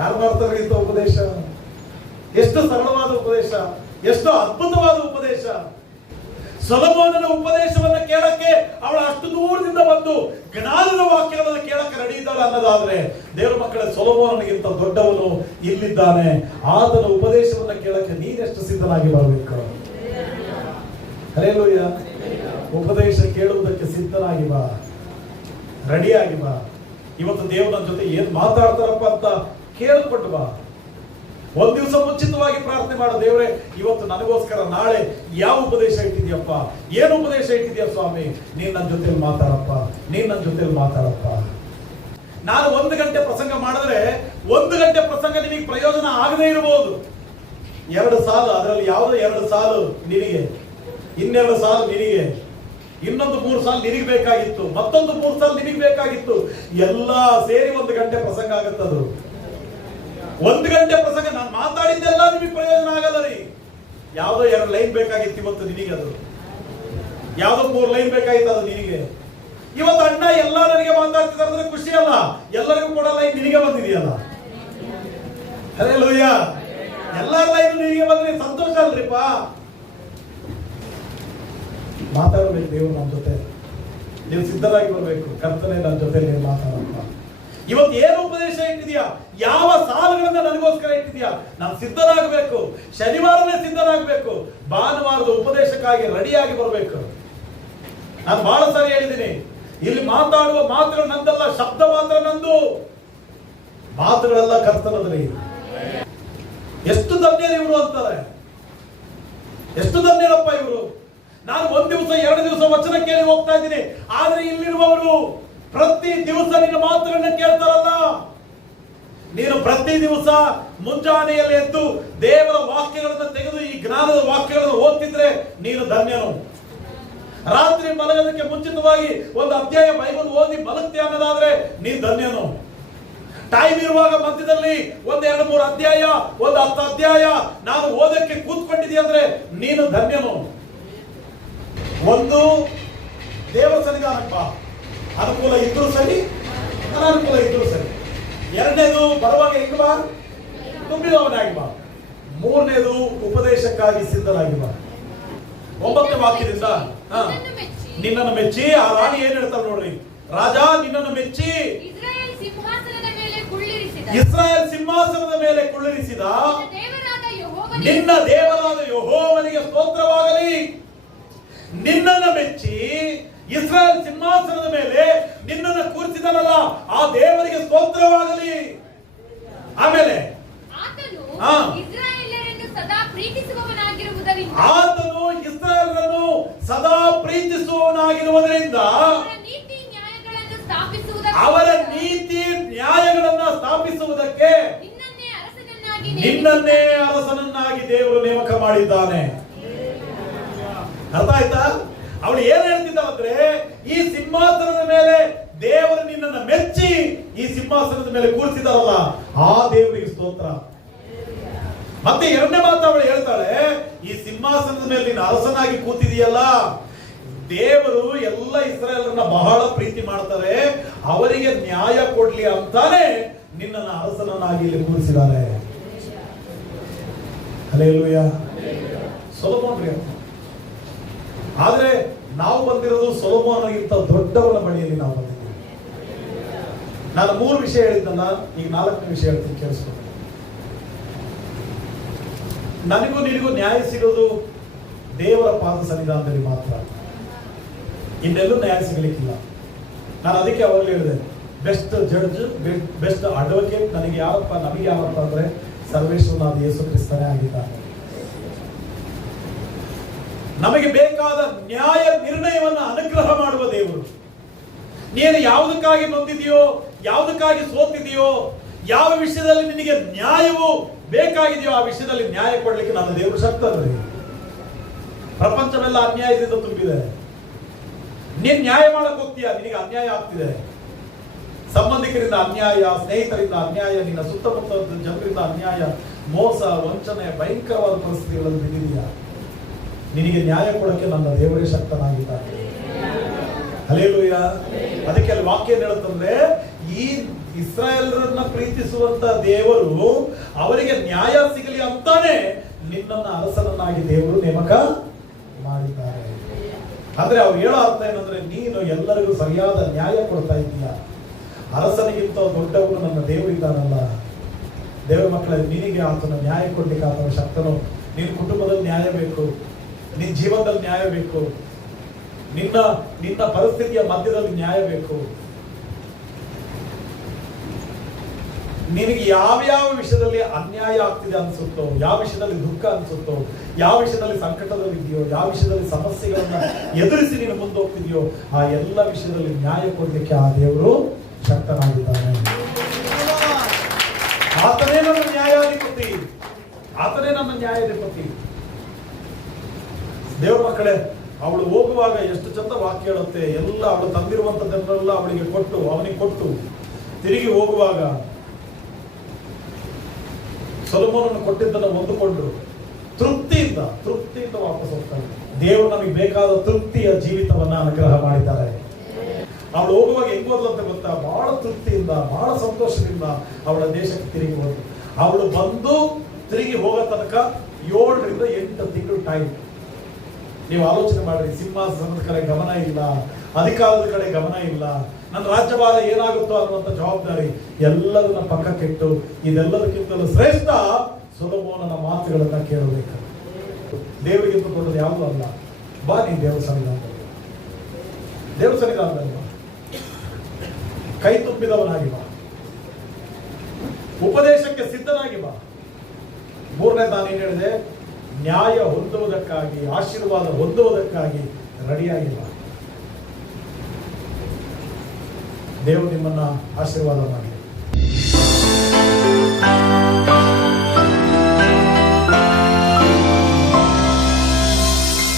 ಯಾರು ಮಾಡ್ತಾರೆ ಇಂಥ ಉಪದೇಶ? ಎಷ್ಟು ಸರಳವಾದ ಉಪದೇಶ, ಎಷ್ಟು ಅದ್ಭುತವಾದ ಉಪದೇಶ. ಸೊಲೊಮೋನನ ಉಪದೇಶವನ್ನ ಕೇಳಕ್ಕೆ ಅವಳು ಅಷ್ಟು ದೂರದಿಂದ ಬಂದು ಜ್ಞಾನದ ವಾಕ್ಯಗಳನ್ನ ಕೇಳಕ್ಕೆ ರೆಡಿ ಇದ್ದಾಳೆ ಅನ್ನೋದಾದ್ರೆ, ದೇವರ ಮಕ್ಕಳ ಸೊಲೊಮೋನನಿಗಿಂತ ದೊಡ್ಡವನು ಇಲ್ಲಿದ್ದಾನೆ. ಆತನ ಉಪದೇಶವನ್ನ ಕೇಳಕ್ಕೆ ನೀನೆಷ್ಟು ಸಿದ್ಧನಾಗಿ ಬರಬೇಕು. ಹಲ್ಲೆಲೂಯಾ. ಉಪದೇಶ ಕೇಳುವುದಕ್ಕೆ ಸಿದ್ಧನಾಗಿ ಬಾ, ರೆಡಿಯಾಗಿ ಬಾ. ಇವತ್ತು ದೇವರ ಜೊತೆ ಏನ್ ಮಾತಾಡ್ತಾರಪ್ಪ ಅಂತ ಕೇಳ್ಕೊಂಡು ಬಾ. ಒಂದ್ ದಿವಸ ಮುಂಚಿತವಾಗಿ ಪ್ರಾರ್ಥನೆ ಮಾಡು, ದೇವರೇ ಇವತ್ತು ನನಗೋಸ್ಕರ ನಾಳೆ ಯಾವ ಉಪದೇಶ ಇಟ್ಟಿದ್ಯಪ್ಪ, ಏನು ಉಪದೇಶ ಇಟ್ಟಿದ್ಯಾ ಸ್ವಾಮಿ, ನೀನ್ ನನ್ನ ಜೊತೆಲಿ ಮಾತಾಡಪ್ಪ, ನೀನ್ ನನ್ನ ಜೊತೆಲಿ ಮಾತಾಡಪ್ಪ. ನಾನು 1 ಗಂಟೆ ಪ್ರಸಂಗ ಮಾಡಿದ್ರೆ 1 ಗಂಟೆ ಪ್ರಸಂಗ ನಿಮಗೆ ಪ್ರಯೋಜನ ಆಗದೇ ಇರಬಹುದು. 2 ಸಾಲು, ಅದರಲ್ಲಿ ಯಾವುದೋ 2 ಸಾಲು ನಿನಗೆ, ಇನ್ನೆರಡು ಸಾಲು ನಿನಗೆ, ಇನ್ನೊಂದು 3 ಸಾಲು ನಿನಗೆ ಬೇಕಾಗಿತ್ತು, ಮತ್ತೊಂದು 3 ಸಾಲು ನಿನಗೆ ಬೇಕಾಗಿತ್ತು. ಎಲ್ಲ ಸೇರಿ 1 ಗಂಟೆ ಪ್ರಸಂಗ ಆಗುತ್ತದು. 1 ಗಂಟೆ ಪ್ರಸಂಗ ನಾನು ಮಾತಾಡಿದ್ದೆಲ್ಲ ನಿಮಗೆ ಪ್ರಯೋಜನ ಆಗಲ್ಲ ರೀ. ಯಾವುದೋ 2 ಲೈನ್ ಬೇಕಾಗಿತ್ತು ಇವತ್ತು ನಿನಗೆ, ಅದು ಯಾವುದೋ 3 ಲೈನ್ ಬೇಕಾಗಿತ್ತು ಅದು ನಿನಗೆ. ಇವತ್ತು ಅಣ್ಣ ಎಲ್ಲ ನನಗೆ ಮಾತಾಡ್ತಿದ್ದಾರೆ ಅಂದ್ರೆ ಖುಷಿ ಅಲ್ಲ, ಎಲ್ಲರಿಗೂ ಕೂಡ ಲೈನ್ ನಿನಗೆ ಬಂದಿದೆಯಲ್ಲ. ಹಲ್ಲೆಲೂಯಾ. ಎಲ್ಲರ ಲೈನ್ ನಿನಗೆ ಬಂದ್ರೆ ಸಂತೋಷ ಅಲ್ರಿಪ್ಪ. ಮಾತಾಡಬೇಕು ದೇವರು ನಮ್ಮ ಜೊತೆ, ನೀವು ಸಿದ್ಧರಾಗಿ ಬರಬೇಕು. ಕರ್ತನೆ ನನ್ನ ಜೊತೆ ನೀವು ಮಾತಾಡಪ್ಪ. ಇವತ್ತು ಏನು ಉಪದೇಶ ಇಟ್ಟಿದ್ಯಾ, ಯಾವ ಸಾಲುಗಳನ್ನ ನನಗೋಸ್ಕರ ಇಟ್ಟಿದ್ಯಾ, ನಾನು ಸಿದ್ಧರಾಗಬೇಕು. ಶನಿವಾರನೇ ಸಿದ್ಧರಾಗಬೇಕು. ಭಾನುವಾರದ ಉಪದೇಶಕ್ಕಾಗಿ ರೆಡಿಯಾಗಿ ಬರಬೇಕು. ನಾನು ಬಹಳ ಸಾರಿ ಹೇಳಿದ್ದೀನಿ, ಇಲ್ಲಿ ಮಾತಾಡುವ ಮಾತುಗಳು ನಂದಲ್ಲ, ಶಬ್ದ ಮಾತ್ರ ನಂದು, ಮಾತುಗಳೆಲ್ಲ ಕರ್ತನದ್ರಿ. ಎಷ್ಟು ಧನ್ಯರು ಇವರು ಅಂತಾರೆ, ಎಷ್ಟು ಧನ್ಯರಪ್ಪ ಇವರು. ನಾನು ಒಂದ್ ದಿವಸ 2 ದಿವಸ ವಚನ ಕೇಳಿ ಹೋಗ್ತಾ ಇದ್ದೀನಿ, ಆದ್ರೆ ಇಲ್ಲಿರುವವರು ಪ್ರತಿ ದಿವಸ ನಿನ್ನ ಮಾತುಗಳನ್ನ ಕೇಳ್ತಾರಲ್ಲ. ನೀನು ಪ್ರತಿ ದಿವಸ ಮುಂಜಾನೆಯಲ್ಲಿ ಎದ್ದು ದೇವರ ವಾಕ್ಯಗಳನ್ನು ತೆಗೆದು ಈ ಜ್ಞಾನದ ವಾಕ್ಯಗಳನ್ನು ಓದ್ತಿದ್ರೆ ನೀನು ಧನ್ಯನು. ರಾತ್ರಿ ಮಲಗೋದಕ್ಕೆ ಮುಂಚಿತವಾಗಿ ಒಂದು ಅಧ್ಯಾಯ ಬೈಬಲ್ ಓದಿ ಮಲಗ್ತೀಯ ಅನ್ನೋದಾದ್ರೆ ನೀನು ಧನ್ಯನು. ಟೈಮ್ ಇರುವಾಗ ಮಧ್ಯದಲ್ಲಿ 1-2-3 ಅಧ್ಯಾಯ, 10 ಅಧ್ಯಾಯ ನಾನು ಓದಕ್ಕೆ ಕೂತ್ಕೊಂಡಿದ್ದೀಯ ಅಂದ್ರೆ ನೀನು ಧನ್ಯನು. ಒಂದು, ದೇವರ ಸನ್ನಿಧಾನಕ್ಕೆ ಬಾ, ಅನುಕೂಲ ಇದ್ರೂ ಸರಿ, ಅನಾನುಕೂಲ ಇದ್ರೂ ಸರಿ. 2ನೇದು, ಬರುವಾಗ ಹೆಂಗ್ ಬಾ, ತುಂಬಿದವನಾಗಿ ಬಾ. 3ನೇದು, ಉಪದೇಶಕ್ಕಾಗಿ ಸಿದ್ಧನಾಗಿ ಬಾ. 9ನೇ ವಾಕ್ಯದಿಂದ ನಿನ್ನನ್ನು ಮೆಚ್ಚಿ, ಆ ರಾಣಿ ಏನ್ ಹೇಳ್ತಾಳೆ ನೋಡ್ರಿ, ರಾಜ ನಿನ್ನನ್ನು ಮೆಚ್ಚಿ ಇಸ್ರಾಯೇಲ್ ಸಿಂಹಾಸನದ ಮೇಲೆ ಕುಳ್ಳಿರಿಸಿದ ನಿನ್ನ ದೇವರಾದ ಯೆಹೋವನಿಗೆ ಸ್ತೋತ್ರವಾಗಲಿ. ನಿನ್ನನ್ನು ಮೆಚ್ಚಿ ಇಸ್ರಾಯೇಲ್ ಸಿಂಹಾಸನದ ಮೇಲೆ ನಿನ್ನನ್ನು ಕೂರಿಸಿದನಲ್ಲ, ಆ ದೇವರಿಗೆ ಸ್ತೋತ್ರವಾಗಲಿ. ಆಮೇಲೆ ಆತನು ಇಸ್ರಾಯೇಲರನ್ನು ಸದಾ ಪ್ರೀತಿಸುವವನಾಗಿರುವುದರಿಂದ ಅವರ ನೀತಿ ನ್ಯಾಯಗಳನ್ನು ಸ್ಥಾಪಿಸುವುದಕ್ಕೆ ನಿನ್ನನ್ನೇ ಅರಸನನ್ನಾಗಿ ದೇವರು ನೇಮಕ ಮಾಡಿದ್ದಾನೆ. ಅರ್ಥ ಆಯ್ತಾ? ಅವಳು ಏನ್ ಹೇಳ್ತಿದ್ದಾಳಂದ್ರೆ, ಈ ಸಿಂಹಾಸನದ ಮೇಲೆ ದೇವರು ನಿನ್ನನ್ನು ಮೆಚ್ಚಿ ಈ ಸಿಂಹಾಸನದ ಮೇಲೆ ಕೂರಿಸಿದಾರಲ್ಲ, ಆ ದೇವರಿಗೆ ಸ್ತೋತ್ರ. ಮತ್ತೆ 2ನೇ ಮಾತು ಅವಳು ಹೇಳ್ತಾಳೆ, ಈ ಸಿಂಹಾಸನದ ಮೇಲೆ ನೀನು ಅರಸನಾಗಿ ಕೂತಿದೀಯಲ್ಲ, ದೇವರು ಎಲ್ಲ ಇಸ್ರಾಯೇಲರನ್ನ ಬಹಳ ಪ್ರೀತಿ ಮಾಡ್ತಾರೆ, ಅವರಿಗೆ ನ್ಯಾಯ ಕೊಡ್ಲಿ ಅಂತಾನೆ ನಿನ್ನನ್ನು ಅರಸನನ್ನಾಗಿ ಇಲ್ಲಿ ಕೂರಿಸಿದ್ದಾರೆ. ಹಲ್ಲೆಲೂಯಾ. ಸೊಲೊಮೋನ್. ಆದ್ರೆ ನಾವು ಬಂದಿರೋದು ಸೊಲೊಮೋನಗಿಂತ ದೊಡ್ಡವನ ಬಳಿಯಲ್ಲಿ ನಾವು ಬಂದಿದ್ದೀವಿ. ನಾನು 3 ವಿಷಯ ಹೇಳಿದ್ದಲ್ಲ, ಈಗ 4ನೇ ವಿಷಯ ಹೇಳ್ತೀನಿ, ಕೇಳಿಸ್ಕೊಂಡು. ನನಗೂ ನಿನಗೂ ನ್ಯಾಯ ಸಿಗೋದು ದೇವರ ಪಾದ ಸನ್ನಿಧಾನದಲ್ಲಿ ಮಾತ್ರ, ಇನ್ನೆಲ್ಲೂ ನ್ಯಾಯ ಸಿಗಲಿಕ್ಕಿಲ್ಲ. ನಾನು ಅದಕ್ಕೆ ಅವಾಗಲೇ ಹೇಳಿದೆ, ಬೆಸ್ಟ್ ಜಡ್ಜ್, ಬೆಸ್ಟ್ ಅಡ್ವೊಕೇಟ್ ನಮಗೆ ಯಾರಪ್ಪ, ನಮಗೆ ಯಾರಪ್ಪ ಅಂದ್ರೆ ಸರ್ವೇಶ್ವರನಾದ ಯೇಸು ಕ್ರಿಸ್ತನೇ ಆಗಿದ್ದಾನೆ. ನಮಗೆ ಬೇಕಾದ ನ್ಯಾಯ ನಿರ್ಣಯವನ್ನು ಅನುಗ್ರಹ ಮಾಡುವ ದೇವರು. ನೀನು ಯಾವುದಕ್ಕಾಗಿ ನೊಂದಿದೆಯೋ, ಯಾವುದಕ್ಕಾಗಿ ಸೋತಿದೆಯೋ, ಯಾವ ವಿಷಯದಲ್ಲಿ ನಿನಗೆ ನ್ಯಾಯವು ಬೇಕಾಗಿದೆಯೋ ಆ ವಿಷಯದಲ್ಲಿ ನ್ಯಾಯ ಕೊಡ್ಲಿಕ್ಕೆ ನನ್ನ ದೇವರು ಶಕ್ತನೇ. ಪ್ರಪಂಚವೆಲ್ಲ ಅನ್ಯಾಯದಿಂದ ತುಂಬಿದೆ. ನೀನ್ ನ್ಯಾಯ ಮಾಡಕ್ ಹೋಗ್ತೀಯ, ನಿನಗೆ ಅನ್ಯಾಯ ಆಗ್ತಿದೆ. ಸಂಬಂಧಿಕರಿಂದ ಅನ್ಯಾಯ, ಸ್ನೇಹಿತರಿಂದ ಅನ್ಯಾಯ, ನಿನ್ನ ಸುತ್ತಮುತ್ತ ಜನರಿಂದ ಅನ್ಯಾಯ, ಮೋಸ, ವಂಚನೆ, ಭಯಂಕರವಾದ ಪರಿಸ್ಥಿತಿಗಳಲ್ಲಿ ಬಿದ್ದಿದೆಯಾ, ನಿನಗೆ ನ್ಯಾಯ ಕೊಡಕ್ಕೆ ನನ್ನ ದೇವರೇ ಶಕ್ತನಾಗಿದ್ದಾನೆ. ಹಲ್ಲೆಲೂಯಾ. ಅದಕ್ಕೆ ಅಲ್ಲಿ ವಾಕ್ಯ ಹೇಳುತ್ತಂದ್ರೆ, ಈ ಇಸ್ರಾಯೇಲರನ್ನ ಪ್ರೀತಿಸುವಂತ ದೇವರು ಅವರಿಗೆ ನ್ಯಾಯ ಸಿಗಲಿ ಅಂತಾನೆ ನಿನ್ನನ್ನು ಅರಸನನ್ನಾಗಿ ದೇವರು ನೇಮಕ ಮಾಡಿದ್ದಾರೆ. ಅಂದ್ರೆ ಅವ್ರು ಹೇಳೋ ಅರ್ಥ ಏನಂದ್ರೆ, ನೀನು ಎಲ್ಲರಿಗೂ ಸರಿಯಾದ ನ್ಯಾಯ ಕೊಡ್ತಾ ಇದ್ದೀಯ. ಅರಸನಿಗಿಂತ ದೊಡ್ಡವನು ನನ್ನ ದೇವರು ಇದ್ದಾನಲ್ಲ. ದೇವರ ಮಕ್ಕಳಲ್ಲಿ ನಿನಗೆ ಆತನ ನ್ಯಾಯ ಕೊಡ್ಲಿಕ್ಕೆ ಆತನ ಶಕ್ತನು. ನಿನ್ನ ಕುಟುಂಬದಲ್ಲಿ ನ್ಯಾಯ ಬೇಕು, ನಿನ್ನ ಜೀವನದಲ್ಲಿ ನ್ಯಾಯ ಬೇಕು, ನಿನ್ನ ಪರಿಸ್ಥಿತಿಯ ಮಧ್ಯದಲ್ಲಿ ನ್ಯಾಯ ಬೇಕು. ನಿನಗೆ ಯಾವ ವಿಷಯದಲ್ಲಿ ಅನ್ಯಾಯ ಆಗ್ತಿದೆ ಅನ್ಸುತ್ತೋ, ಯಾವ ವಿಷಯದಲ್ಲಿ ದುಃಖ ಅನ್ಸುತ್ತೋ, ಯಾವ ವಿಷಯದಲ್ಲಿ ಸಂಕಟದಲ್ಲಿ ಇದೆಯೋ, ಯಾವ ವಿಷಯದಲ್ಲಿ ಸಮಸ್ಯೆಗಳನ್ನ ಎದುರಿಸಿ ನೀನು ಮುಂದೆ ಹೋಗ್ತಿದೆಯೋ, ಆ ಎಲ್ಲ ವಿಷಯದಲ್ಲಿ ನ್ಯಾಯ ಕೊಡ್ಲಿಕ್ಕೆ ಆ ದೇವರು ಶಕ್ತನಾಗಿದ್ದಾನೆ. ಆತನೇ ನನ್ನ ನ್ಯಾಯಾಧಿಪತಿ, ಆತನೇ ನನ್ನ ನ್ಯಾಯಾಧಿಪತಿ. ದೇವರ ಮಕ್ಕಳೇ, ಅವಳು ಹೋಗುವಾಗ ಎಷ್ಟು ಚಂದ ವಾಕ್ಯ ಹೇಳುತ್ತೆ. ಎಲ್ಲ ಅವಳು ತಂದಿರುವಂತದ್ದನ್ನೆಲ್ಲ ಅವಳಿಗೆ ಕೊಟ್ಟು, ಅವನಿಗೆ ಕೊಟ್ಟು ತಿರುಗಿ ಹೋಗುವಾಗ ಸೊಲೊಮೋನನ್ನು ಕೊಟ್ಟಿದ್ದನ್ನು ಹೊಂದಿಕೊಂಡು ತೃಪ್ತಿಯಿಂದ ವಾಪಸ್ ಹೋಗ್ತಾಳೆ. ದೇವರು ನಮಗೆ ಬೇಕಾದ ತೃಪ್ತಿಯ ಜೀವಿತವನ್ನ ಅನುಗ್ರಹ ಮಾಡಿದ್ದಾರೆ. ಅವಳು ಹೋಗುವಾಗ ಹೆಂಗ್ ಹೋದ್ಲಂತ ಗೊತ್ತಾ? ಬಹಳ ತೃಪ್ತಿಯಿಂದ, ಬಹಳ ಸಂತೋಷದಿಂದ ಅವಳ ದೇಶಕ್ಕೆ ತಿರುಗಿ ಹೋದ್ಲು. ಅವಳು ಬಂದು ತಿರುಗಿ ಹೋಗೋ ತನಕ 7 ರಿಂದ 8 ತಿಂಗಳು ಟೈಮ್. ನೀವು ಆಲೋಚನೆ ಮಾಡ್ರಿ, ಸಿಂಹಾಸನದ ಕಡೆ ಗಮನ ಇಲ್ಲ, ಅಧಿಕಾರದ ಕಡೆ ಗಮನ ಇಲ್ಲ, ನನ್ನ ರಾಜ್ಯಭಾರ ಏನಾಗುತ್ತೋ ಅನ್ನುವಂಥ ಜವಾಬ್ದಾರಿ ಎಲ್ಲದನ್ನ ಪಕ್ಕಕ್ಕಿಟ್ಟು ಇದೆಲ್ಲದಕ್ಕಿಂತಲೂ ಶ್ರೇಷ್ಠ ಸೊಲೊಮೋನನ ಮಾತುಗಳನ್ನ ಕೇಳಬೇಕು. ದೇವರಿಗಿಂತ ದೊಡ್ಡದು ಯಾವುದೂ ಅಲ್ಲ. ಬಾ ನೀನು ದೇವರ ಸನ್ನಿಧಾನದಲ್ಲಿ. ದೇವ್ರ ಸನ್ನಿಧಾನದಲ್ಲಿ ಬಾ. ಕೈ ತುಂಬಿದವನಾಗಿ ಬಾ. ಉಪದೇಶಕ್ಕೆ ಸಿದ್ಧನಾಗಿ ಬಾ. ಮೂರನೇ ನಾನು ಏನು ಹೇಳಿದೆ? ನ್ಯಾಯ ಹೊಂದುವುದಕ್ಕಾಗಿ, ಆಶೀರ್ವಾದ ಹೊಂದುವುದಕ್ಕಾಗಿ ರೆಡಿಯಾಗಿ ಬಾ. ದೇವರು ನಿಮ್ಮನ್ನ ಆಶೀರ್ವಾದ ಮಾಡಿ.